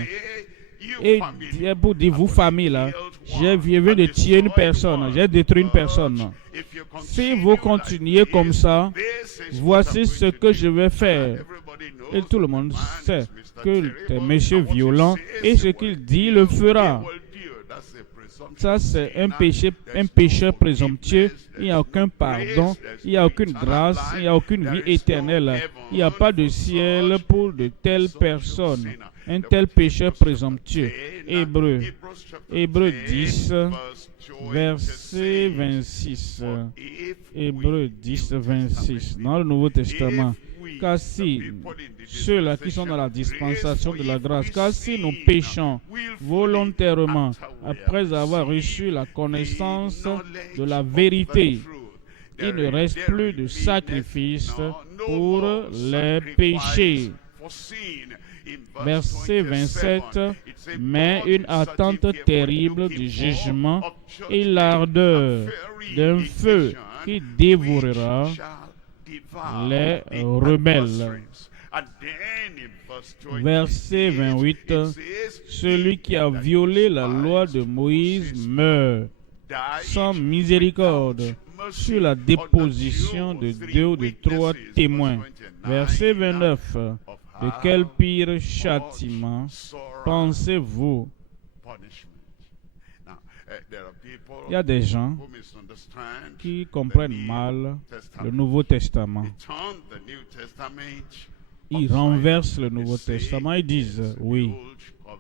Et pour dire, vous famille là, je viens de tuer une personne, j'ai détruit une personne. Si vous continuez comme ça, voici ce que je vais faire. Et tout le monde sait que c'est monsieur violent et ce qu'il dit le fera. Ça, c'est un pécheur présomptueux. Il n'y a aucun pardon, il n'y a aucune grâce, il n'y a aucune vie éternelle. Il n'y a pas de ciel pour de telles personnes. Un tel pécheur présomptueux. Hébreux 10, verset 26. Hébreux 10, 26. Dans le Nouveau Testament. Car si ceux-là qui sont dans la dispensation de la grâce, car si nous péchons volontairement après avoir reçu la connaissance de la vérité, il ne reste plus de sacrifice pour les péchés. Verset 27, mais une attente terrible du jugement et l'ardeur d'un feu qui dévorera les rebelles. Verset 28, celui qui a violé la loi de Moïse meurt sans miséricorde sur la déposition de 2 ou de 3 témoins. Verset 29, de quel pire châtiment pensez-vous? Il y a des gens qui comprennent mal le Nouveau Testament. Ils renversent le Nouveau Testament et disent, oui,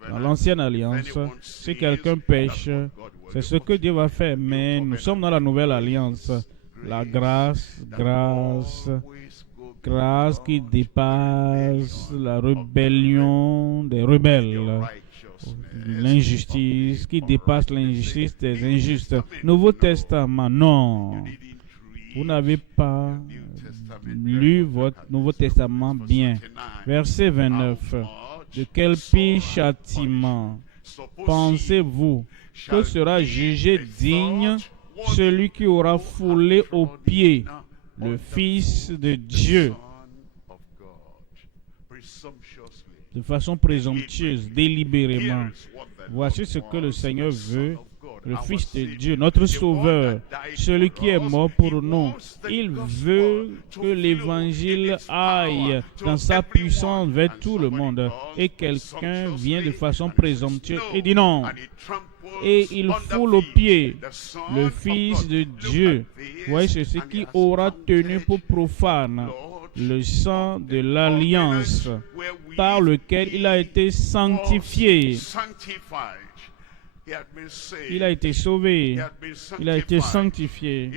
dans l'Ancienne Alliance, si quelqu'un pêche, c'est ce que Dieu va faire. Mais nous sommes dans la Nouvelle Alliance. La grâce qui dépasse la rébellion des rebelles. L'injustice qui dépasse l'injustice des injustes. Nouveau Testament, non. Vous n'avez pas lu votre Nouveau Testament bien. Verset 29. De quel pire châtiment pensez-vous que sera jugé digne celui qui aura foulé aux pieds le Fils de Dieu de façon présomptueuse, délibérément? Voici ce que le Seigneur veut. Le Fils de Dieu, notre Sauveur, celui qui est mort pour nous, il veut que l'Évangile aille dans sa puissance vers tout le monde. Et quelqu'un vient de façon présomptueuse et dit non. Et il foule aux pieds le Fils de Dieu. Voyez ceci qui aura tenu pour profane le sang de l'alliance par lequel il a été sanctifié. Il a été sauvé, il a été sanctifié.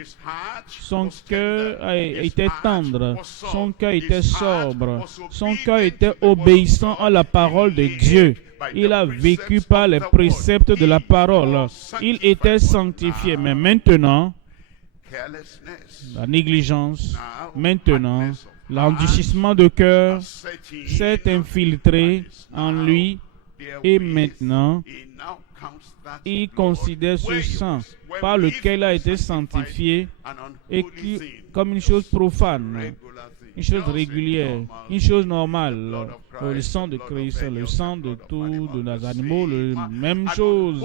Son cœur était tendre, son cœur était sobre, son cœur était obéissant à la parole de Dieu. Il a vécu par les préceptes de la parole. Il était sanctifié. Mais maintenant, la négligence, maintenant, l'endurcissement de cœur s'est infiltré en lui Et maintenant, il considère ce sang par lequel il a été sanctifié et comme une chose profane, une chose régulière, une chose normale. Le sang de Christ, le sang de tous les animaux, la même chose,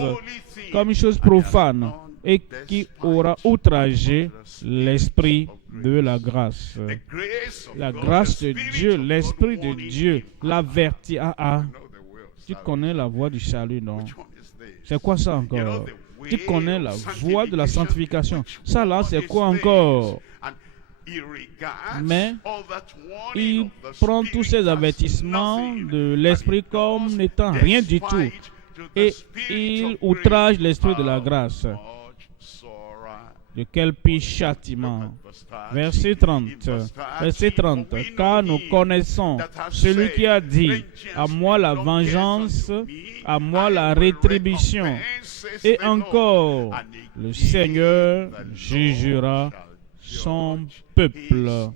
comme une chose profane et qui aura outragé l'esprit de la grâce. La grâce de Dieu, l'esprit de Dieu l'avertit. Tu connais la voie du salut, non? C'est quoi ça encore? Tu connais la voie de la sanctification. Ça là, c'est quoi encore? Mais il prend tous ces avertissements de l'esprit comme n'étant rien du tout. Et il outrage l'esprit de la grâce. De quel pire châtiment? Verset 30. Verset 30. Car nous connaissons celui qui a dit, à moi la vengeance, à moi la rétribution. Et encore, le Seigneur jugera son peuple.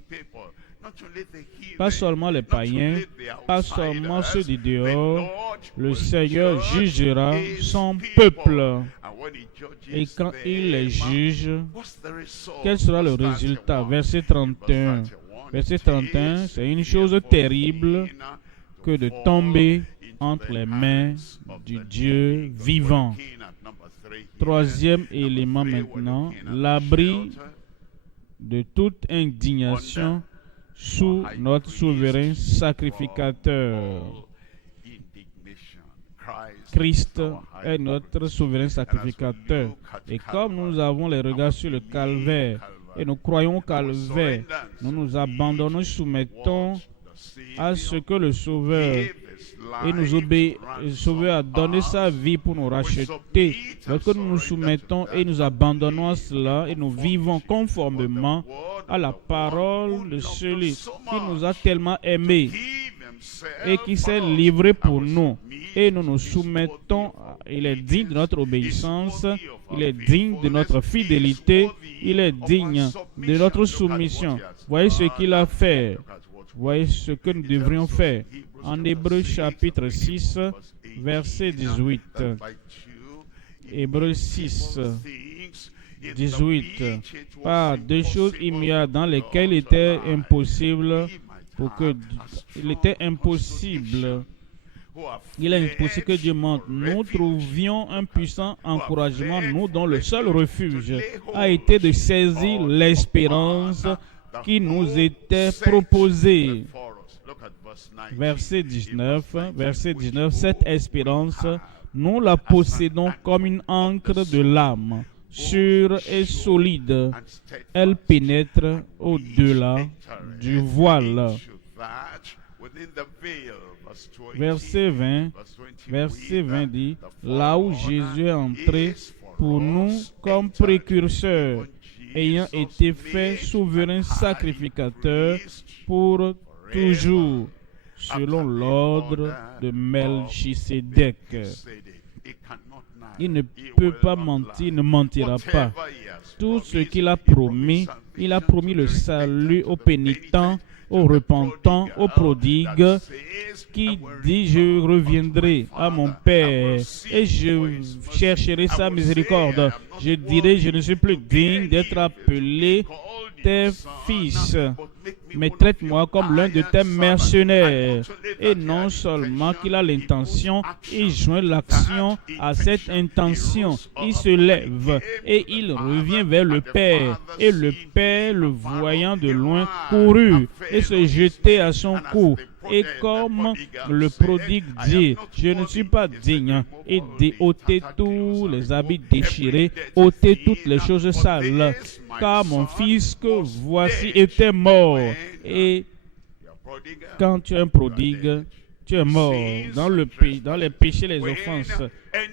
Pas seulement les païens, pas seulement ceux du dehors, le Seigneur jugera son peuple. Et quand il les juge, quel sera le résultat? Verset 31. Verset 31, c'est une chose terrible que de tomber entre les mains du Dieu vivant. Troisième élément maintenant, l'abri de toute indignation sous notre souverain sacrificateur. Christ est notre souverain sacrificateur. Et comme nous avons les regards sur le calvaire et nous croyons au calvaire, nous nous abandonnons, nous soumettons à ce que le Sauveur et le Sauveur a donné sa vie pour nous racheter. Lorsque nous nous soumettons et nous abandonnons à cela et nous vivons conformément à la parole de celui qui nous a tellement aimés et qui s'est livré pour nous, et nous nous soumettons, il est digne de notre obéissance, il est digne de notre fidélité, il est digne de notre soumission. Voyez ce qu'il a fait, voyez ce que nous devrions faire. En Hébreux chapitre 6, verset 18. Hébreux 6, 18. Par deux choses immédiates dans lesquelles il était impossible il est impossible que Dieu montre. Nous trouvions un puissant encouragement, nous dont le seul refuge a été de saisir l'espérance qui nous était proposée. Verset 19, cette espérance, nous la possédons comme une ancre de l'âme, sûre et solide. Elle pénètre au-delà du voile. Verset 20 dit, là où Jésus est entré pour nous comme précurseur, ayant été fait souverain sacrificateur pour toujours, selon l'ordre de Melchisédek. Il ne peut pas mentir, il ne mentira pas. Tout ce qu'il a promis, il a promis le salut aux pénitents, aux repentants, aux prodigues, qui dit, je reviendrai à mon Père et je chercherai sa miséricorde. Je dirai, je ne suis plus digne d'être appelé tes fils, mais traite-moi comme l'un de tes mercenaires. Et non seulement qu'il a l'intention, il joint l'action à cette intention. Il se lève et il revient vers le Père. Et le Père, le voyant de loin, courut et se jetait à son cou. Et comme le prodigue dit, je ne suis pas digne, et ôtez tous les habits déchirés, ôtez toutes les choses sales, car mon fils que voici était mort. Et quand tu es un prodigue, tu es mort dans les péchés, les offenses.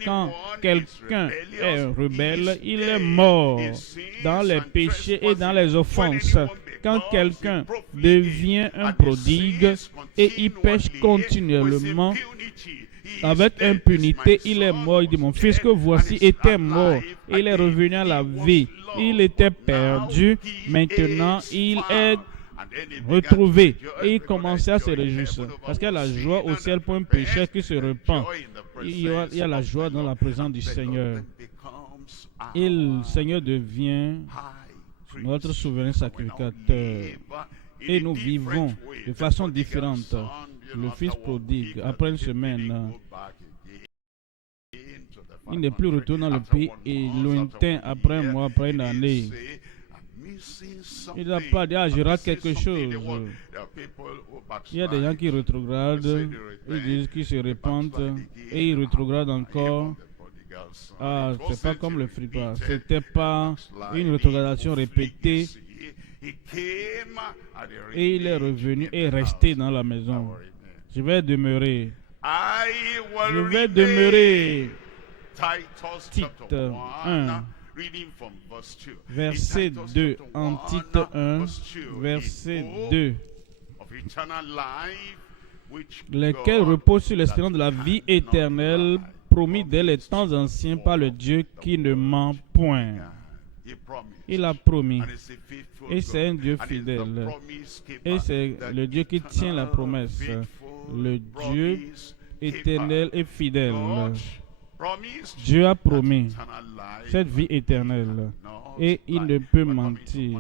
Quand quelqu'un est un rebelle, il est mort dans les péchés et dans les offenses. Quand quelqu'un devient un prodigue et il pêche continuellement avec impunité, il est mort. Il dit, mon fils que voici était mort. Il est revenu à la vie. Il était perdu. Maintenant, il est retrouvé et il commençait à se réjouir. Parce qu'il y a la joie au ciel pour un pécheur qui se repent. Il y a la joie dans la présence du Seigneur. Et le Seigneur devient notre souverain sacrificateur. Et nous vivons de façon différente. Le fils prodigue, après une semaine, il n'est plus retourné dans le pays et lointain après un mois, après une année. Il n'a pas dit, ah, je rate quelque chose. Il y a des gens qui rétrogradent, ils disent qu'ils se répandent et ils rétrogradent encore. Ah, c'est pas comme le fripa. C'était pas une rétrogradation répétée. Et il est revenu et resté dans la maison. Je vais demeurer. Je vais demeurer. Tite 1, verset 2. En Tite 1, verset 2. Lesquels reposent sur l'espérance de la vie éternelle, promis dès les temps anciens par le Dieu qui ne ment point. Il a promis. Et c'est un Dieu fidèle. Et c'est le Dieu qui tient la promesse. Le Dieu éternel et fidèle. Dieu a promis cette vie éternelle. Et il ne peut mentir.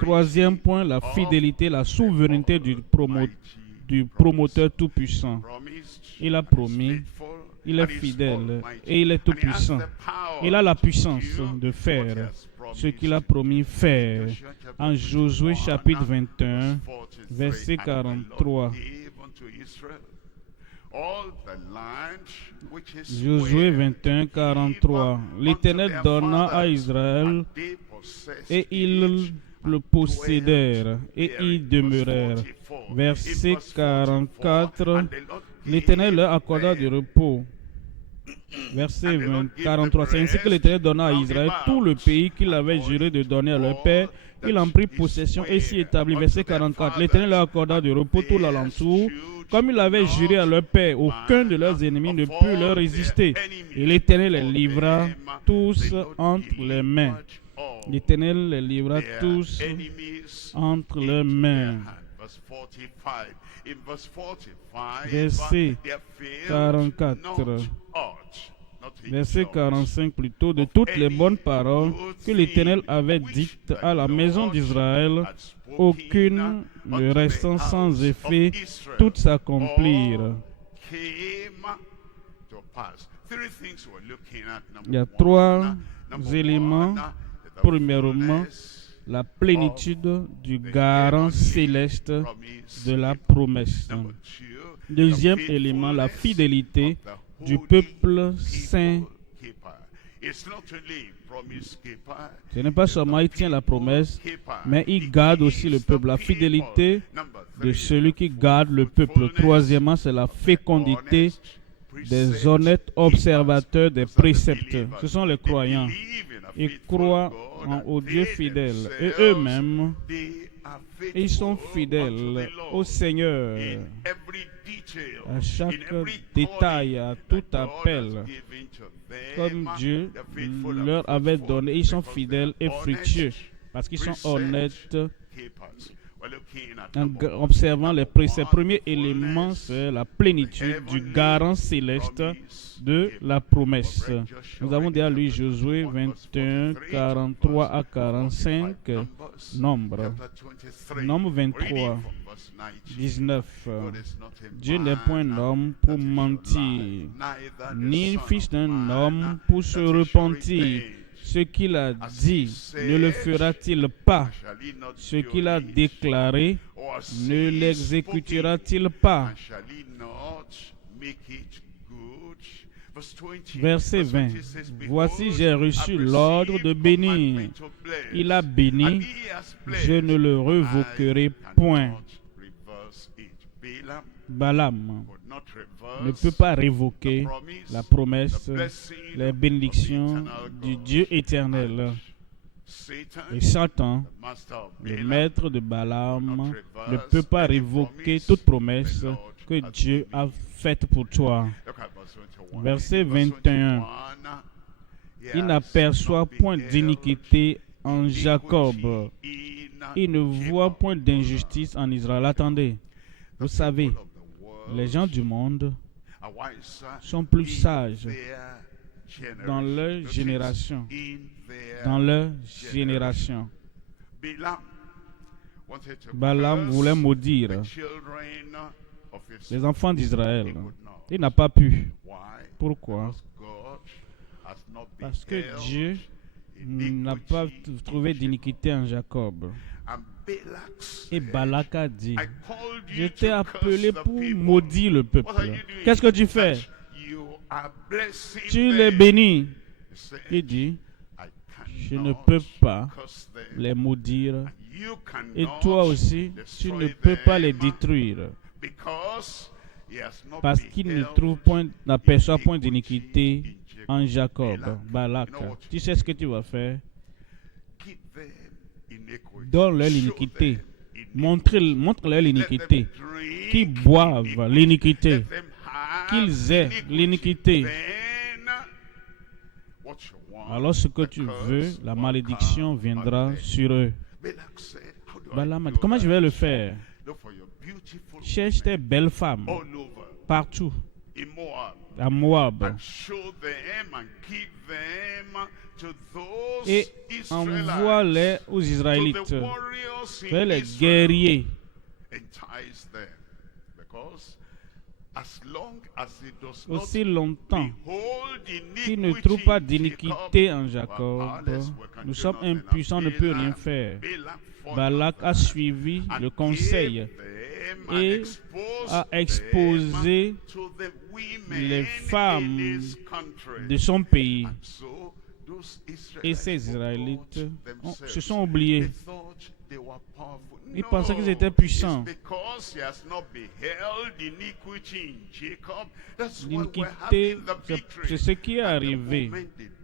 Troisième point, la fidélité, la souveraineté du promoteur tout-puissant. Il a promis, il est fidèle et il est tout-puissant. Il a la puissance de faire ce qu'il a promis faire. En Josué chapitre 21, verset 43. Josué 21, 43. L'Éternel donna à Israël et ils le possédèrent et y demeurèrent. Verset 44. L'Éternel leur accorda du repos. Verset 43. C'est ainsi que l'Éternel donna à Israël tout le pays qu'il avait juré de donner à leur père. Il en prit possession et s'y établit. Verset 44. L'Éternel leur accorda du repos tout l'alentour. Comme il avait juré à leur père, aucun de leurs ennemis ne put leur résister. Et l'Éternel les livra tous entre les mains. L'Éternel les livra tous entre leurs mains. Verset 44. Verset 45 plutôt. De toutes les bonnes paroles que l'Éternel avait dites à la maison d'Israël, aucune ne restant sans effet, toutes s'accomplirent. Il y a trois éléments. Premièrement, la plénitude du garant céleste de la promesse. Deuxième élément, la fidélité du peuple saint. Ce n'est pas seulement il tient la promesse, mais il garde aussi le peuple. La fidélité de celui qui garde le peuple. Troisièmement, c'est la fécondité des honnêtes observateurs des préceptes. Ce sont les croyants. Ils croient au Dieu fidèle. Et eux-mêmes, ils sont fidèles au Seigneur. À chaque détail, à tout appel, comme Dieu leur avait donné, ils sont fidèles et fructueux parce qu'ils sont honnêtes en observant les préceptes. Premier élément, c'est la plénitude du garant céleste de la promesse. Nous avons déjà lu Josué 21, 43 à 45, Nombre 23, 19. Dieu n'est point un homme pour mentir, ni fils d'un homme pour se repentir. Ce qu'il a dit, ne le fera-t-il pas? Ce qu'il a déclaré, ne l'exécutera-t-il pas? Verset 20. Voici, j'ai reçu l'ordre de bénir. Il a béni, je ne le revoquerai point. Balaam ne peut pas révoquer la promesse, les bénédictions du Dieu éternel. Et Satan, le maître de Balaam, ne peut pas révoquer toute promesse que Dieu a faite pour toi. Verset 21. Il n'aperçoit point d'iniquité en Jacob. Il ne voit point d'injustice en Israël. Attendez, vous savez, les gens du monde sont plus sages dans leur génération. Dans leur génération. Balaam voulait maudire les enfants d'Israël. Il n'a pas pu. Pourquoi? Parce que Dieu n'a pas trouvé d'iniquité en Jacob. Et Balak a dit, je t'ai appelé pour maudire le peuple. Qu'est-ce que tu fais? Tu les bénis. Il dit, je ne peux pas les maudire. Et toi aussi, tu ne peux pas les détruire. Parce qu'il n'aperçoit point d'iniquité en Jacob. Balak, tu sais ce que tu vas faire? Donne-leur l'iniquité. Montre-leur l'iniquité. Qu'ils boivent l'iniquité. Qu'ils aient l'iniquité. Alors ce que tu veux, la malédiction viendra sur eux. Balaam a dit, comment je vais le faire? Cherche tes belles femmes partout à Moab et envoie-les aux Israélites. Fais les guerriers. Aussi longtemps qu'il ne trouve pas d'iniquité en Jacob, nous sommes impuissants, on ne peut rien faire. Balak a suivi le conseil et a exposé les femmes de son pays. Et ces Israélites se sont oubliés. Ils pensaient qu'ils étaient puissants. L'iniquité, c'est ce qui est arrivé.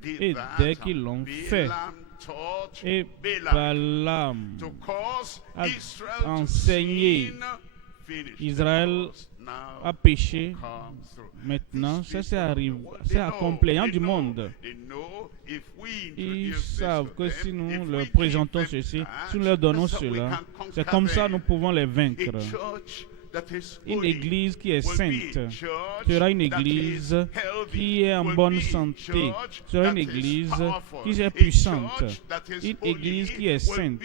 Et dès qu'ils l'ont fait, et Balaam a enseigné, Israël a péché. Maintenant, ça c'est accompli du monde. Ils savent que si nous leur présentons ceci, si nous leur donnons cela, c'est comme ça que nous pouvons les vaincre. Une église qui est sainte sera une église qui est en bonne santé, sera une église qui est puissante. Une église qui est sainte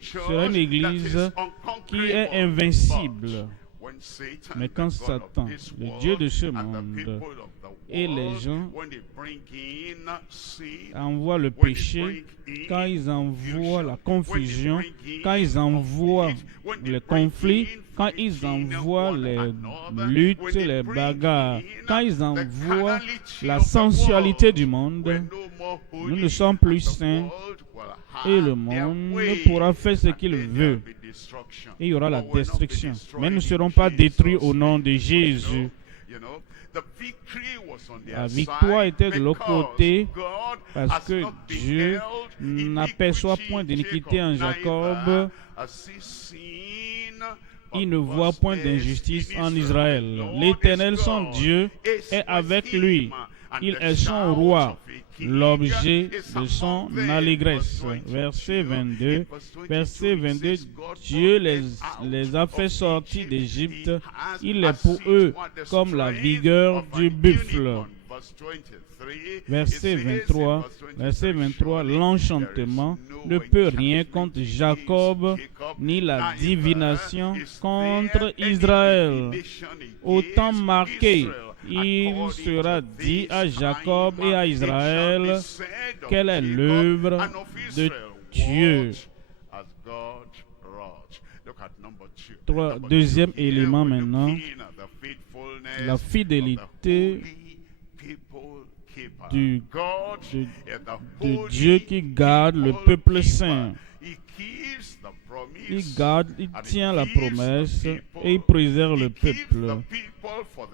sera une église qui est invincible. Mais quand Satan, le Dieu de ce monde, et les gens envoient le péché, quand ils envoient la confusion, quand ils envoient le conflit, quand ils envoient les luttes, les bagarres, quand ils envoient la sensualité du monde, nous ne sommes plus saints et le monde pourra faire ce qu'il veut. Et il y aura la destruction. Mais nous ne serons pas détruits au nom de Jésus. La victoire était de l'autre côté parce que Dieu n'aperçoit point d'iniquité en Jacob. Il ne voit point d'injustice en Israël. L'Éternel, son Dieu, est avec lui. Il est son roi, l'objet de son allégresse. Verset 22. Verset 22. Dieu les a fait sortir d'Égypte. Il est pour eux comme la vigueur du buffle. Verset 23. Verset 23. L'enchantement ne peut rien contre Jacob, ni la divination contre Israël. Au temps marqué, il sera dit à Jacob et à Israël quelle est l'œuvre de Dieu. Deuxième élément maintenant, la fidélité de Dieu qui garde le peuple saint. Il tient la promesse et il préserve le peuple.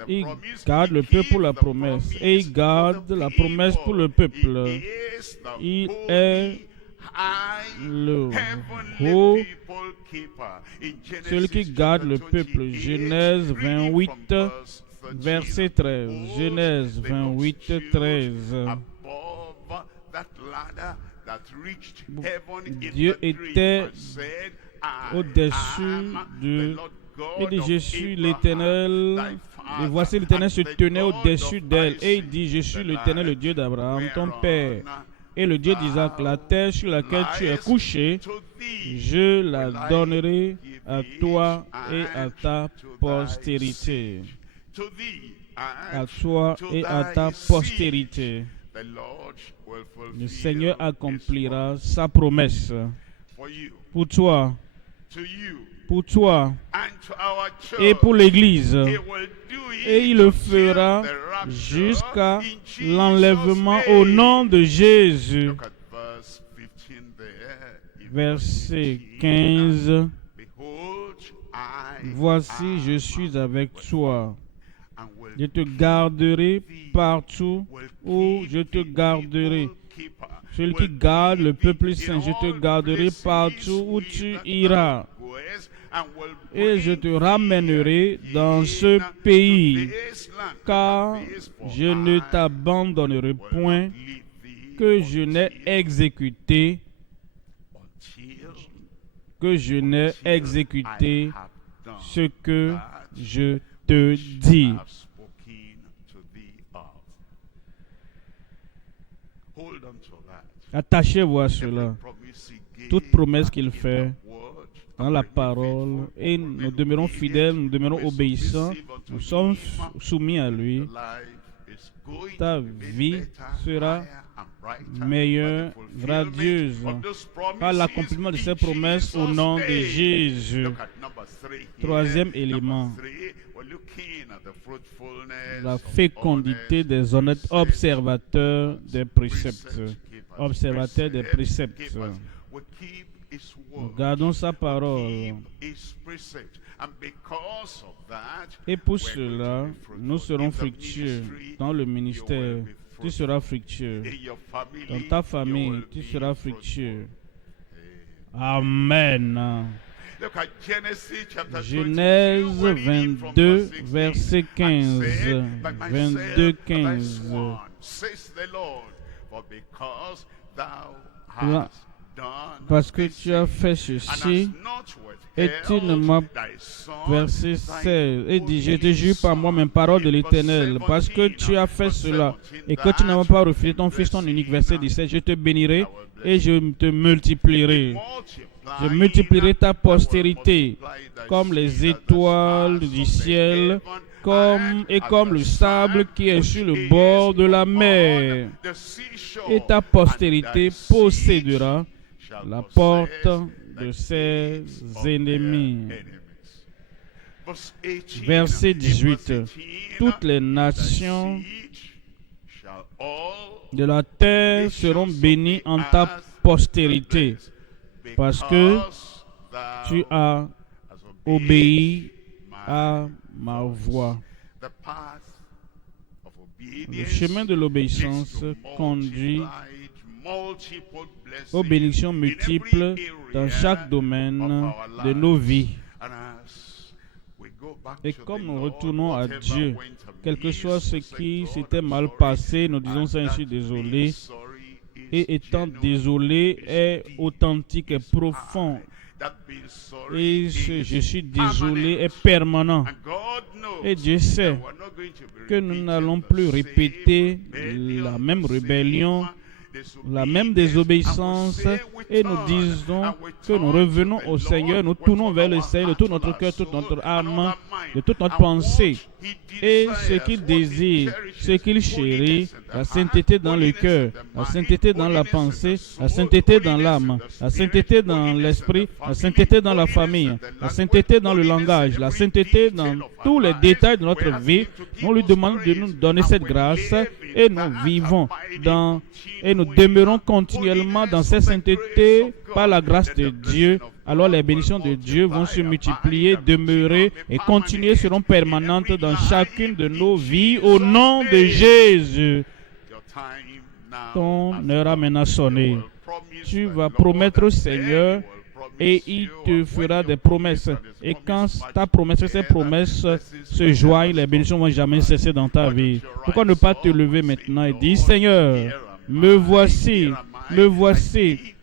Il garde le peuple pour la promesse et il garde la promesse pour le peuple. Il est le haut, celui qui garde le peuple. Genèse 28, verset 13. Genèse 28, 13. Dieu était au-dessus de... Il dit, je suis l'Éternel, et voici l'Éternel se tenait au-dessus d'elle. Et il dit, je suis l'Éternel, le Dieu d'Abraham, ton père, et le Dieu d'Isaac. La terre sur laquelle tu es couché, je la donnerai à toi et à ta postérité. À toi et à ta postérité. Le Seigneur accomplira sa promesse pour toi, et pour l'Église. Et il le fera jusqu'à l'enlèvement au nom de Jésus. Verset 15. Voici, je suis avec toi. Je te garderai partout où je te garderai. Celui qui garde le peuple saint, je te garderai partout où tu iras. Et je te ramènerai dans ce pays, car je ne t'abandonnerai point, que je n'ai exécuté, ce que je te dis. Attachez-vous à cela. Toute promesse qu'il fait dans la parole, et nous demeurons fidèles, nous demeurons obéissants, nous sommes soumis à lui. Ta vie sera meilleure, radieuse, par l'accomplissement de ces promesses au nom de Jésus. Troisième élément, la fécondité des honnêtes observateurs des préceptes. Observateurs des préceptes. Nous gardons sa parole. Et pour cela, nous serons fructueux dans le ministère. Tu seras fructueux. Dans ta famille, tu seras fructueux. Amen. Genèse 22, verset 15. 22, 15. Là, parce que tu as fait ceci, et tu ne m'as... Verset 16. Et dit, je te jure par moi, mes paroles de l'Éternel, parce que tu as fait cela, et que tu n'as pas refusé ton fils, ton unique. Verset 17. Je te bénirai, et je te multiplierai. Je multiplierai ta postérité, comme les étoiles du ciel, comme le sable qui est sur le bord de la mer. Et ta postérité possédera la porte de ses ennemis. Verset 18. Toutes les nations de la terre seront bénies en ta postérité, parce que tu as obéi à ma voix. Le chemin de l'obéissance conduit aux bénédictions multiples dans chaque domaine de nos vies. Et comme nous retournons à Dieu, quel que soit ce qui s'était mal passé, nous disons ça, je suis désolé. Et étant désolé est authentique et profond. Et ce je suis désolé est permanent. Et Dieu sait que nous n'allons plus répéter la même rébellion, la même désobéissance, et nous disons que nous revenons au Seigneur, nous tournons vers le Seigneur de tout notre cœur, toute notre âme, de toute notre pensée. Et ce qu'il désire, ce qu'il chérit, la sainteté dans le cœur, la sainteté dans la pensée, la sainteté dans l'âme, la sainteté dans l'esprit, la sainteté dans la famille, la sainteté dans le langage, la sainteté dans tous les détails de notre vie. Nous lui demandons de nous donner cette grâce, et nous vivons et nous demeurons continuellement dans cette sainteté par la grâce de Dieu. Alors les bénédictions de Dieu vont se multiplier, demeurer et continuer, seront permanentes dans chacune de nos vies au nom de Jésus. Ton heure a maintenant sonné. Tu vas promettre au Seigneur et il te fera des promesses. Et quand ta promesse et ces promesses se joignent, les bénédictions ne vont jamais cesser dans ta vie. Pourquoi ne pas te lever maintenant et dire, Seigneur, me voici, me voici.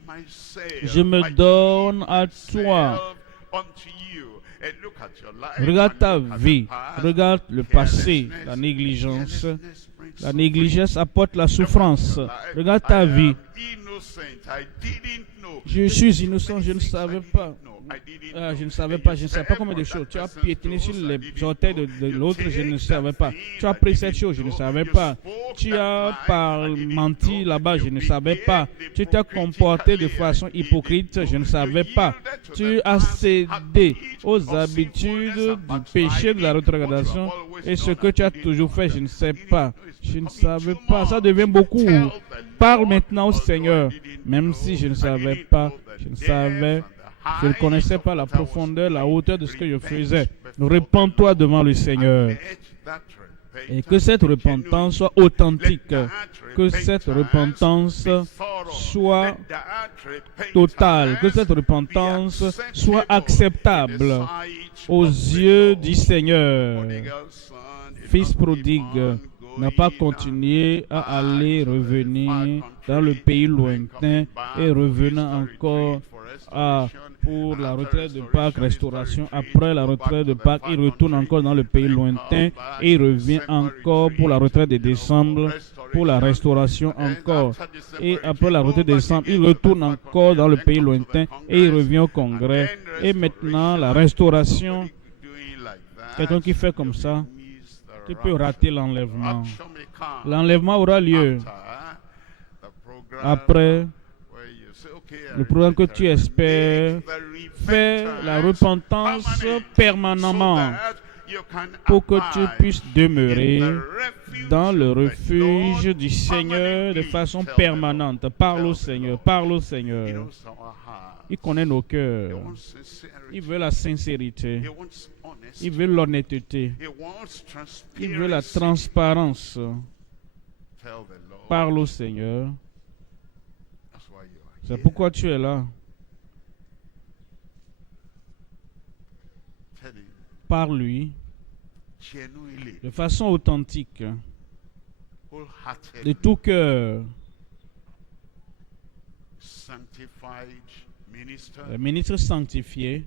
Je me donne à toi. Regarde ta vie, regarde le passé, la négligence. La négligence apporte la souffrance. Regarde ta vie. Je suis innocent, je ne savais pas. Je ne savais pas combien de choses. Tu as piétiné sur les orteils de l'autre, je ne savais pas. Tu as pris cette chose, je ne savais pas. Tu as menti là-bas, je ne savais pas. Tu t'es comporté de façon hypocrite, je ne savais pas. Tu as cédé aux habitudes du péché de la rétrogradation et ce que tu as toujours fait, je ne sais pas. Je ne savais pas. Ça devient beaucoup. Parle maintenant au Seigneur, même si je ne savais pas. Je ne connaissais pas la profondeur, la hauteur de ce que je faisais. Repends-toi devant le Seigneur. Et que cette repentance soit authentique. Que cette repentance soit totale. Que cette repentance soit acceptable aux yeux du Seigneur. Fils prodigue n'a pas continué à aller revenir dans le pays lointain et revenant encore pour la retraite de Pâques, restauration. Après la retraite de Pâques, il retourne encore dans le pays lointain et il revient encore pour la retraite de décembre, pour la restauration encore. Et après la retraite de décembre, il retourne encore dans le pays lointain et il revient au congrès. Et maintenant, la restauration, quelqu'un qui fait comme ça, tu peux rater l'enlèvement. L'enlèvement aura lieu après le programme que tu espères. Fais la repentance permanemment pour que tu puisses demeurer dans le refuge du Seigneur de façon permanente. Parle au Seigneur, parle au Seigneur. Il connaît nos cœurs. Il veut la sincérité. Il veut l'honnêteté. Il veut la transparence. Parle au Seigneur. C'est pourquoi tu es là. Parle-lui de façon authentique, de tout cœur. Le ministre sanctifié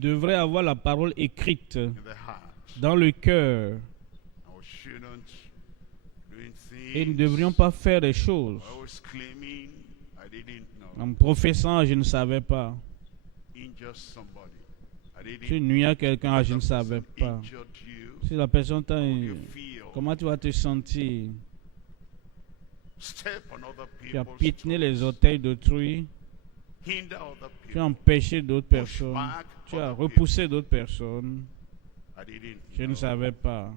devrait avoir la parole écrite dans le cœur. Et nous ne devrions pas faire des choses en professant je ne savais pas. Tu nuis à quelqu'un, je ne savais pas. Si la personne t'a... Comment tu vas te sentir? Tu as piétiné les orteils d'autrui. Tu as empêché d'autres personnes. Tu as repoussé d'autres personnes. Je ne savais pas.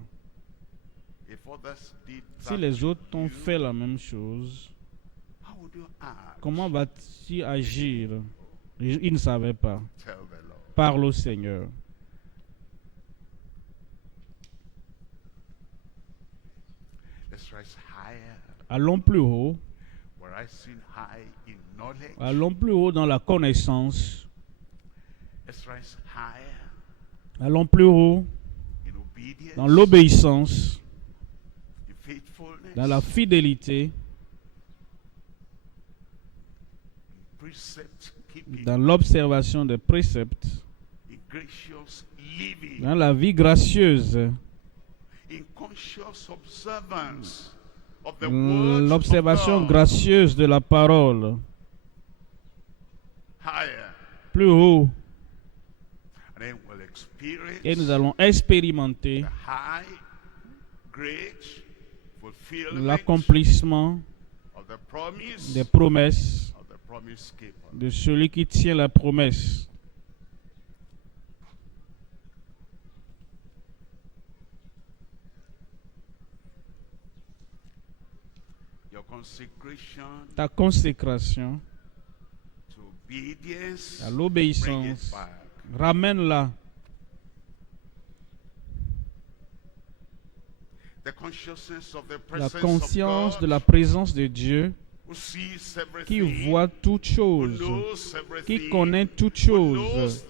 Si les autres ont fait la même chose, comment vas-tu agir? Ils ne savaient pas. Parle au Seigneur. Allons plus haut. Allons plus haut dans la connaissance. Allons plus haut dans l'obéissance, dans la fidélité, dans l'observation des préceptes, dans la vie gracieuse, l'observation gracieuse de la parole. Plus haut. Et nous allons expérimenter l'accomplissement des promesses de celui qui tient la promesse. Ta consécration à l'obéissance, ramène-la. La conscience de la présence de Dieu qui voit toutes choses, qui connaît toutes choses,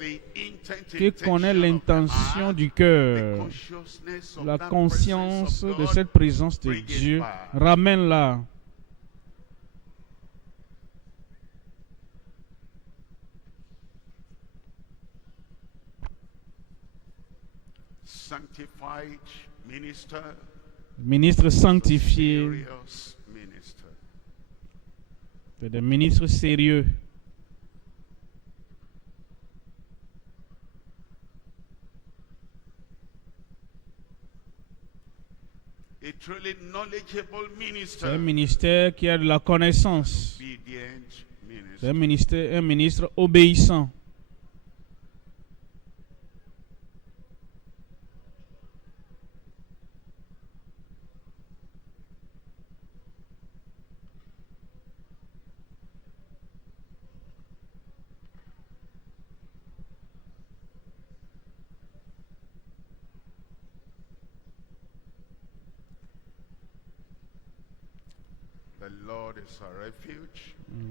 qui connaît l'intention du cœur, la conscience de cette présence de Dieu, ramène-la. Ministre sanctifié, c'est des ministres sérieux. C'est un ministère qui a de la connaissance. C'est un ministre obéissant.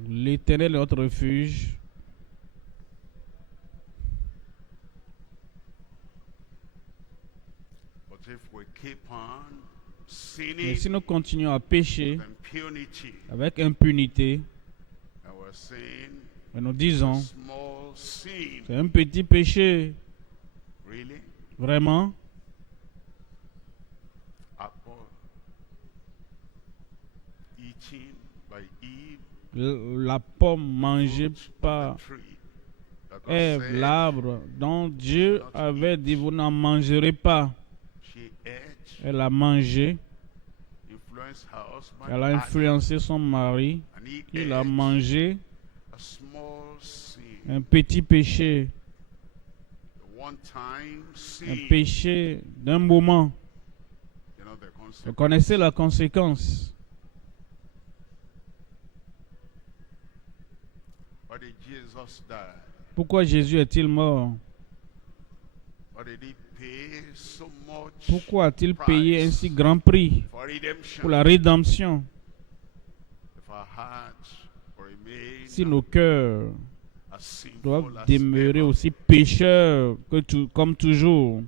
L'Éternel est notre refuge. Mais si nous continuons à pécher avec impunité, et nous disons, c'est un petit péché, vraiment, la pomme mangée par Ève, l'arbre dont Dieu avait dit vous n'en mangerez pas. Elle a mangé. Elle a influencé son mari. Il a mangé un petit péché. Un péché d'un moment. Vous connaissez la conséquence. Pourquoi Jésus est-il mort? Pourquoi a-t-il payé un si grand prix pour la rédemption? Si nos cœurs doivent demeurer aussi pécheurs comme toujours,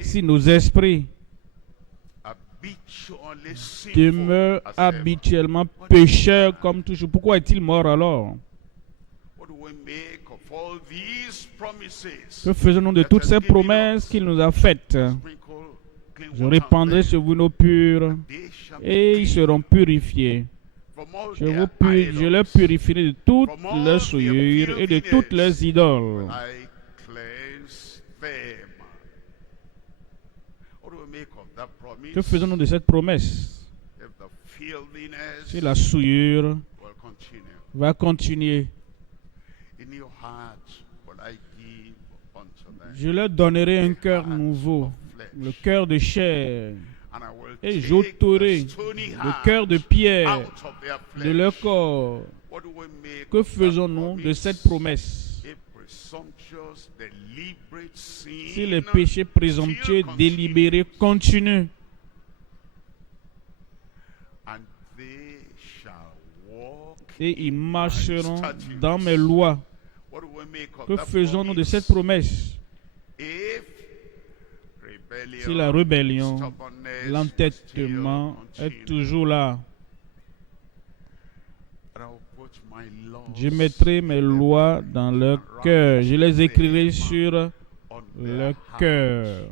si nos esprits demeure habituellement pécheur comme toujours, pourquoi est-il mort alors? Que faisons-nous de toutes ces promesses qu'il nous a faites? Je répandrai sur vous l'eau pure et ils seront purifiés. Je leur purifierai de toutes leurs souillures et de toutes leurs idoles. Que faisons-nous de cette promesse? Si la souillure va continuer, je leur donnerai un cœur nouveau, le cœur de chair, et j'ôterai le cœur de pierre de leur corps. Que faisons-nous de cette promesse? Si les péchés présomptueux délibérés continuent, et ils marcheront dans mes lois. Que faisons-nous de cette promesse? Si la rébellion, l'entêtement est toujours là, je mettrai mes lois dans leur cœur. Je les écrirai sur leur cœur.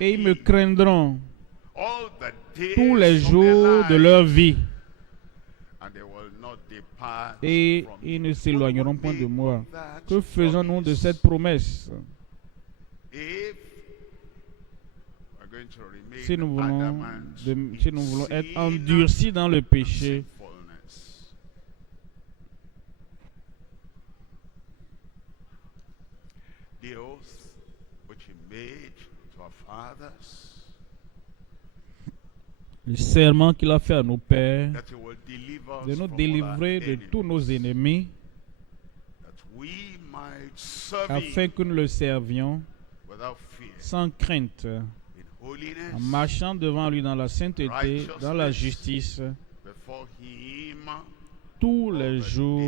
Et ils me craindront tous les jours de leur vie. Et ils ne s'éloigneront point de moi. Que faisons-nous de cette promesse? Si nous voulons être endurcis dans le péché, le serment qu'il a fait à nos pères, de nous délivrer de tous nos ennemis, afin que nous le servions sans crainte, en marchant devant lui dans la sainteté, dans la justice, tous les jours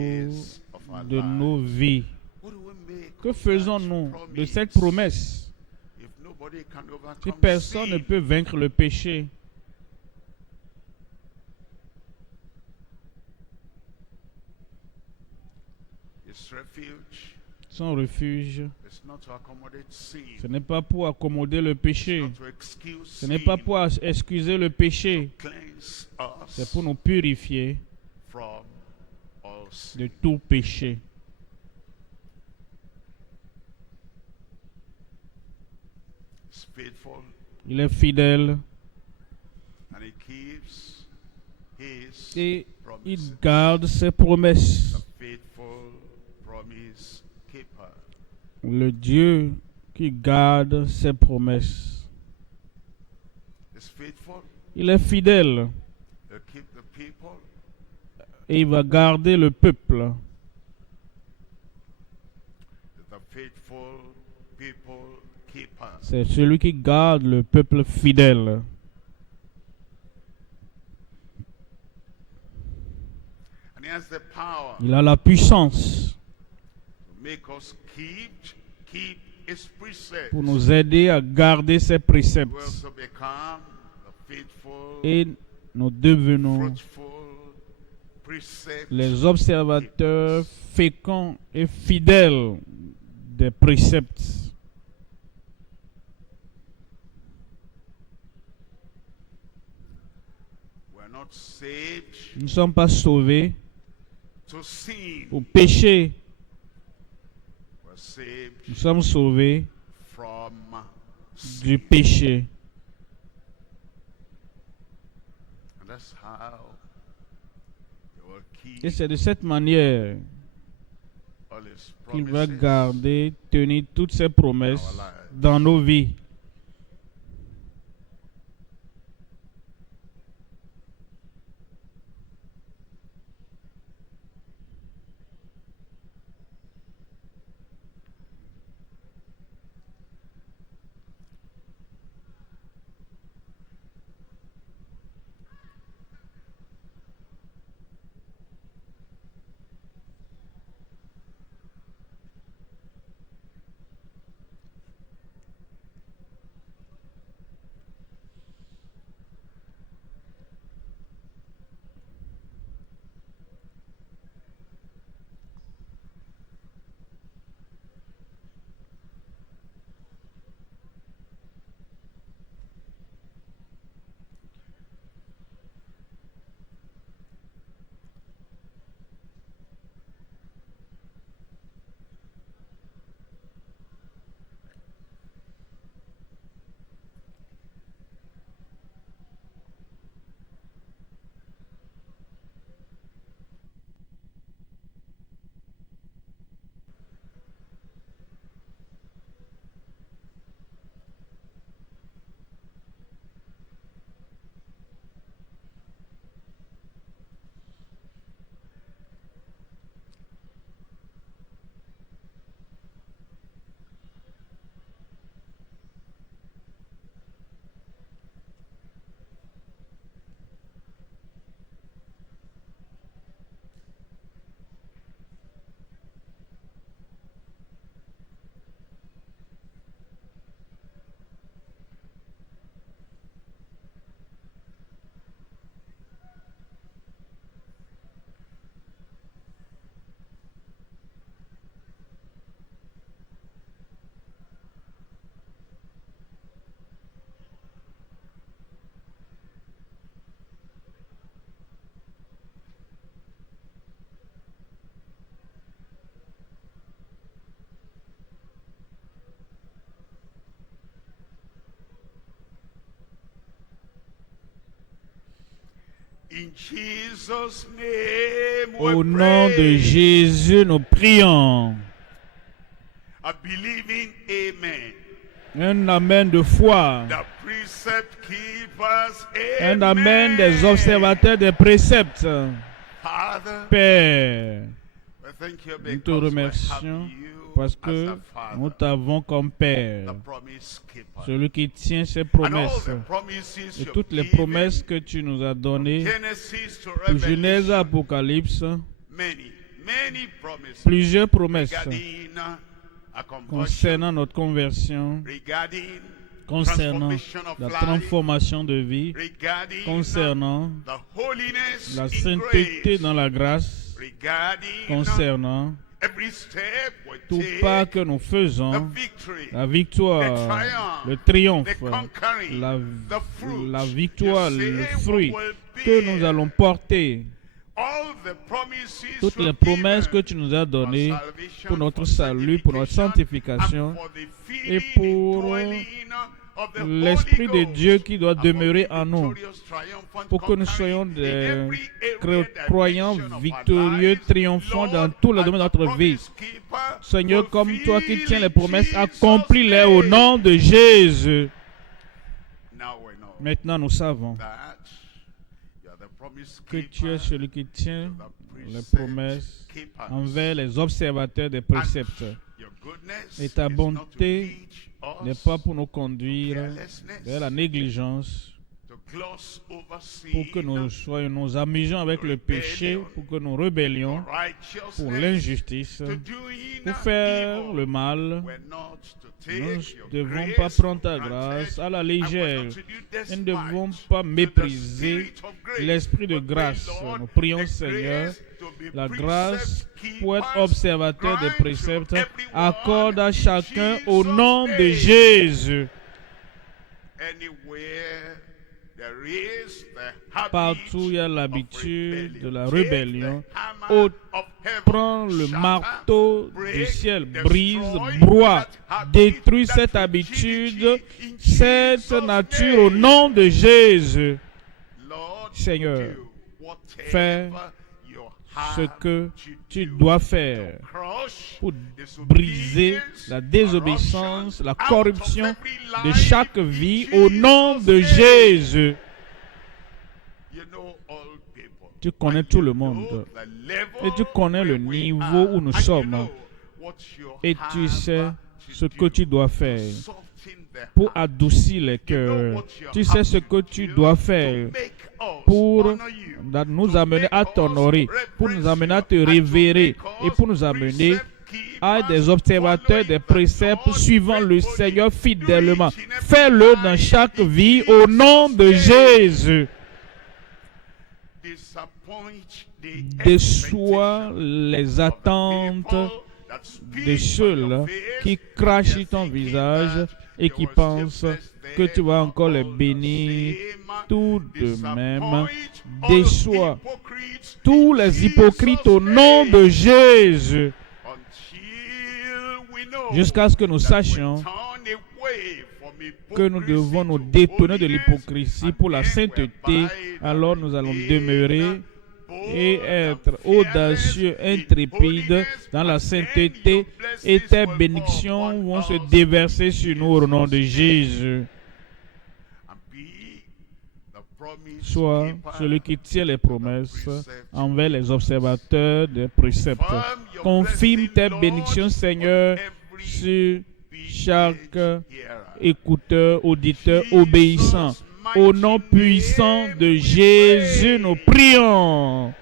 de nos vies. Que faisons-nous de cette promesse? Si personne ne peut vaincre le péché, son refuge, ce n'est pas pour accommoder le péché, ce n'est pas pour excuser le péché, c'est pour nous purifier de tout péché. Il est fidèle et il garde ses promesses. Le Dieu qui garde ses promesses. Il est fidèle et il va garder le peuple. C'est celui qui garde le peuple fidèle. Il a la puissance pour nous aider à garder ses préceptes. Et nous devenons les observateurs féconds et fidèles des préceptes. Nous ne sommes pas sauvés pour pécher. Nous sommes sauvés du péché. Et c'est de cette manière qu'il va garder, tenir toutes ses promesses dans nos vies. Au nom de Jésus, nous prions. Un amen de foi. Un amen des observateurs des préceptes. Père, Nous te remercions parce que nous t'avons comme Père, celui qui tient ses promesses. Et toutes les promesses que tu nous as données, de Genèse à Apocalypse, plusieurs promesses concernant notre conversion, concernant la transformation de vie, concernant la sainteté dans la grâce, concernant tout pas que nous faisons, la victoire, le triomphe, la victoire, le fruit que nous allons porter. Toutes les promesses que tu nous as données pour notre salut, pour notre sanctification et pour l'Esprit de Dieu qui doit demeurer en nous, pour que nous soyons des croyants victorieux, triomphants dans tous les domaines de notre vie. Seigneur, comme toi qui tiens les promesses, accomplis-les au nom de Jésus. Maintenant, nous savons que tu es celui qui tient les promesses envers les observateurs des préceptes. Et ta bonté n'est pas pour nous conduire vers la négligence, pour que nous nous amusions avec le péché, pour que nous rébellions pour l'injustice, pour faire le mal. Nous ne devons pas prendre ta grâce à la légère. Nous ne devons pas mépriser l'esprit de grâce. Nous prions, Seigneur, la grâce pour être observateur des préceptes. Accorde à chacun au nom de Jésus. Partout il y a l'habitude de la rébellion, prends le marteau du ciel, brise, broie, détruis cette habitude, cette nature au nom de Jésus. Seigneur, fais ce que tu dois faire pour briser la désobéissance, la corruption de chaque vie au nom de Jésus. Tu connais tout le monde et tu connais le niveau où nous sommes et tu sais ce que tu dois faire pour adoucir les cœurs. Tu sais ce que tu dois faire pour nous amener à t'honorer, pour nous amener à te révérer et pour nous amener à des observateurs des préceptes suivant le Seigneur fidèlement. Fais-le dans chaque vie au nom de Jésus. Déçois les attentes de ceux-là qui crachent sur ton visage et qui pensent que tu vas encore les bénir. Tout de même, déçois tous les hypocrites au nom de Jésus, jusqu'à ce que nous sachions que nous devons nous détourner de l'hypocrisie pour la sainteté. Alors nous allons demeurer et être audacieux, intrépides dans la sainteté, et tes bénédictions vont se déverser sur nous au nom de Jésus. Sois celui qui tient les promesses envers les observateurs des préceptes. Confirme tes bénédictions, Seigneur, sur chaque écouteur, auditeur, obéissant. Au nom puissant de Jésus, nous prions.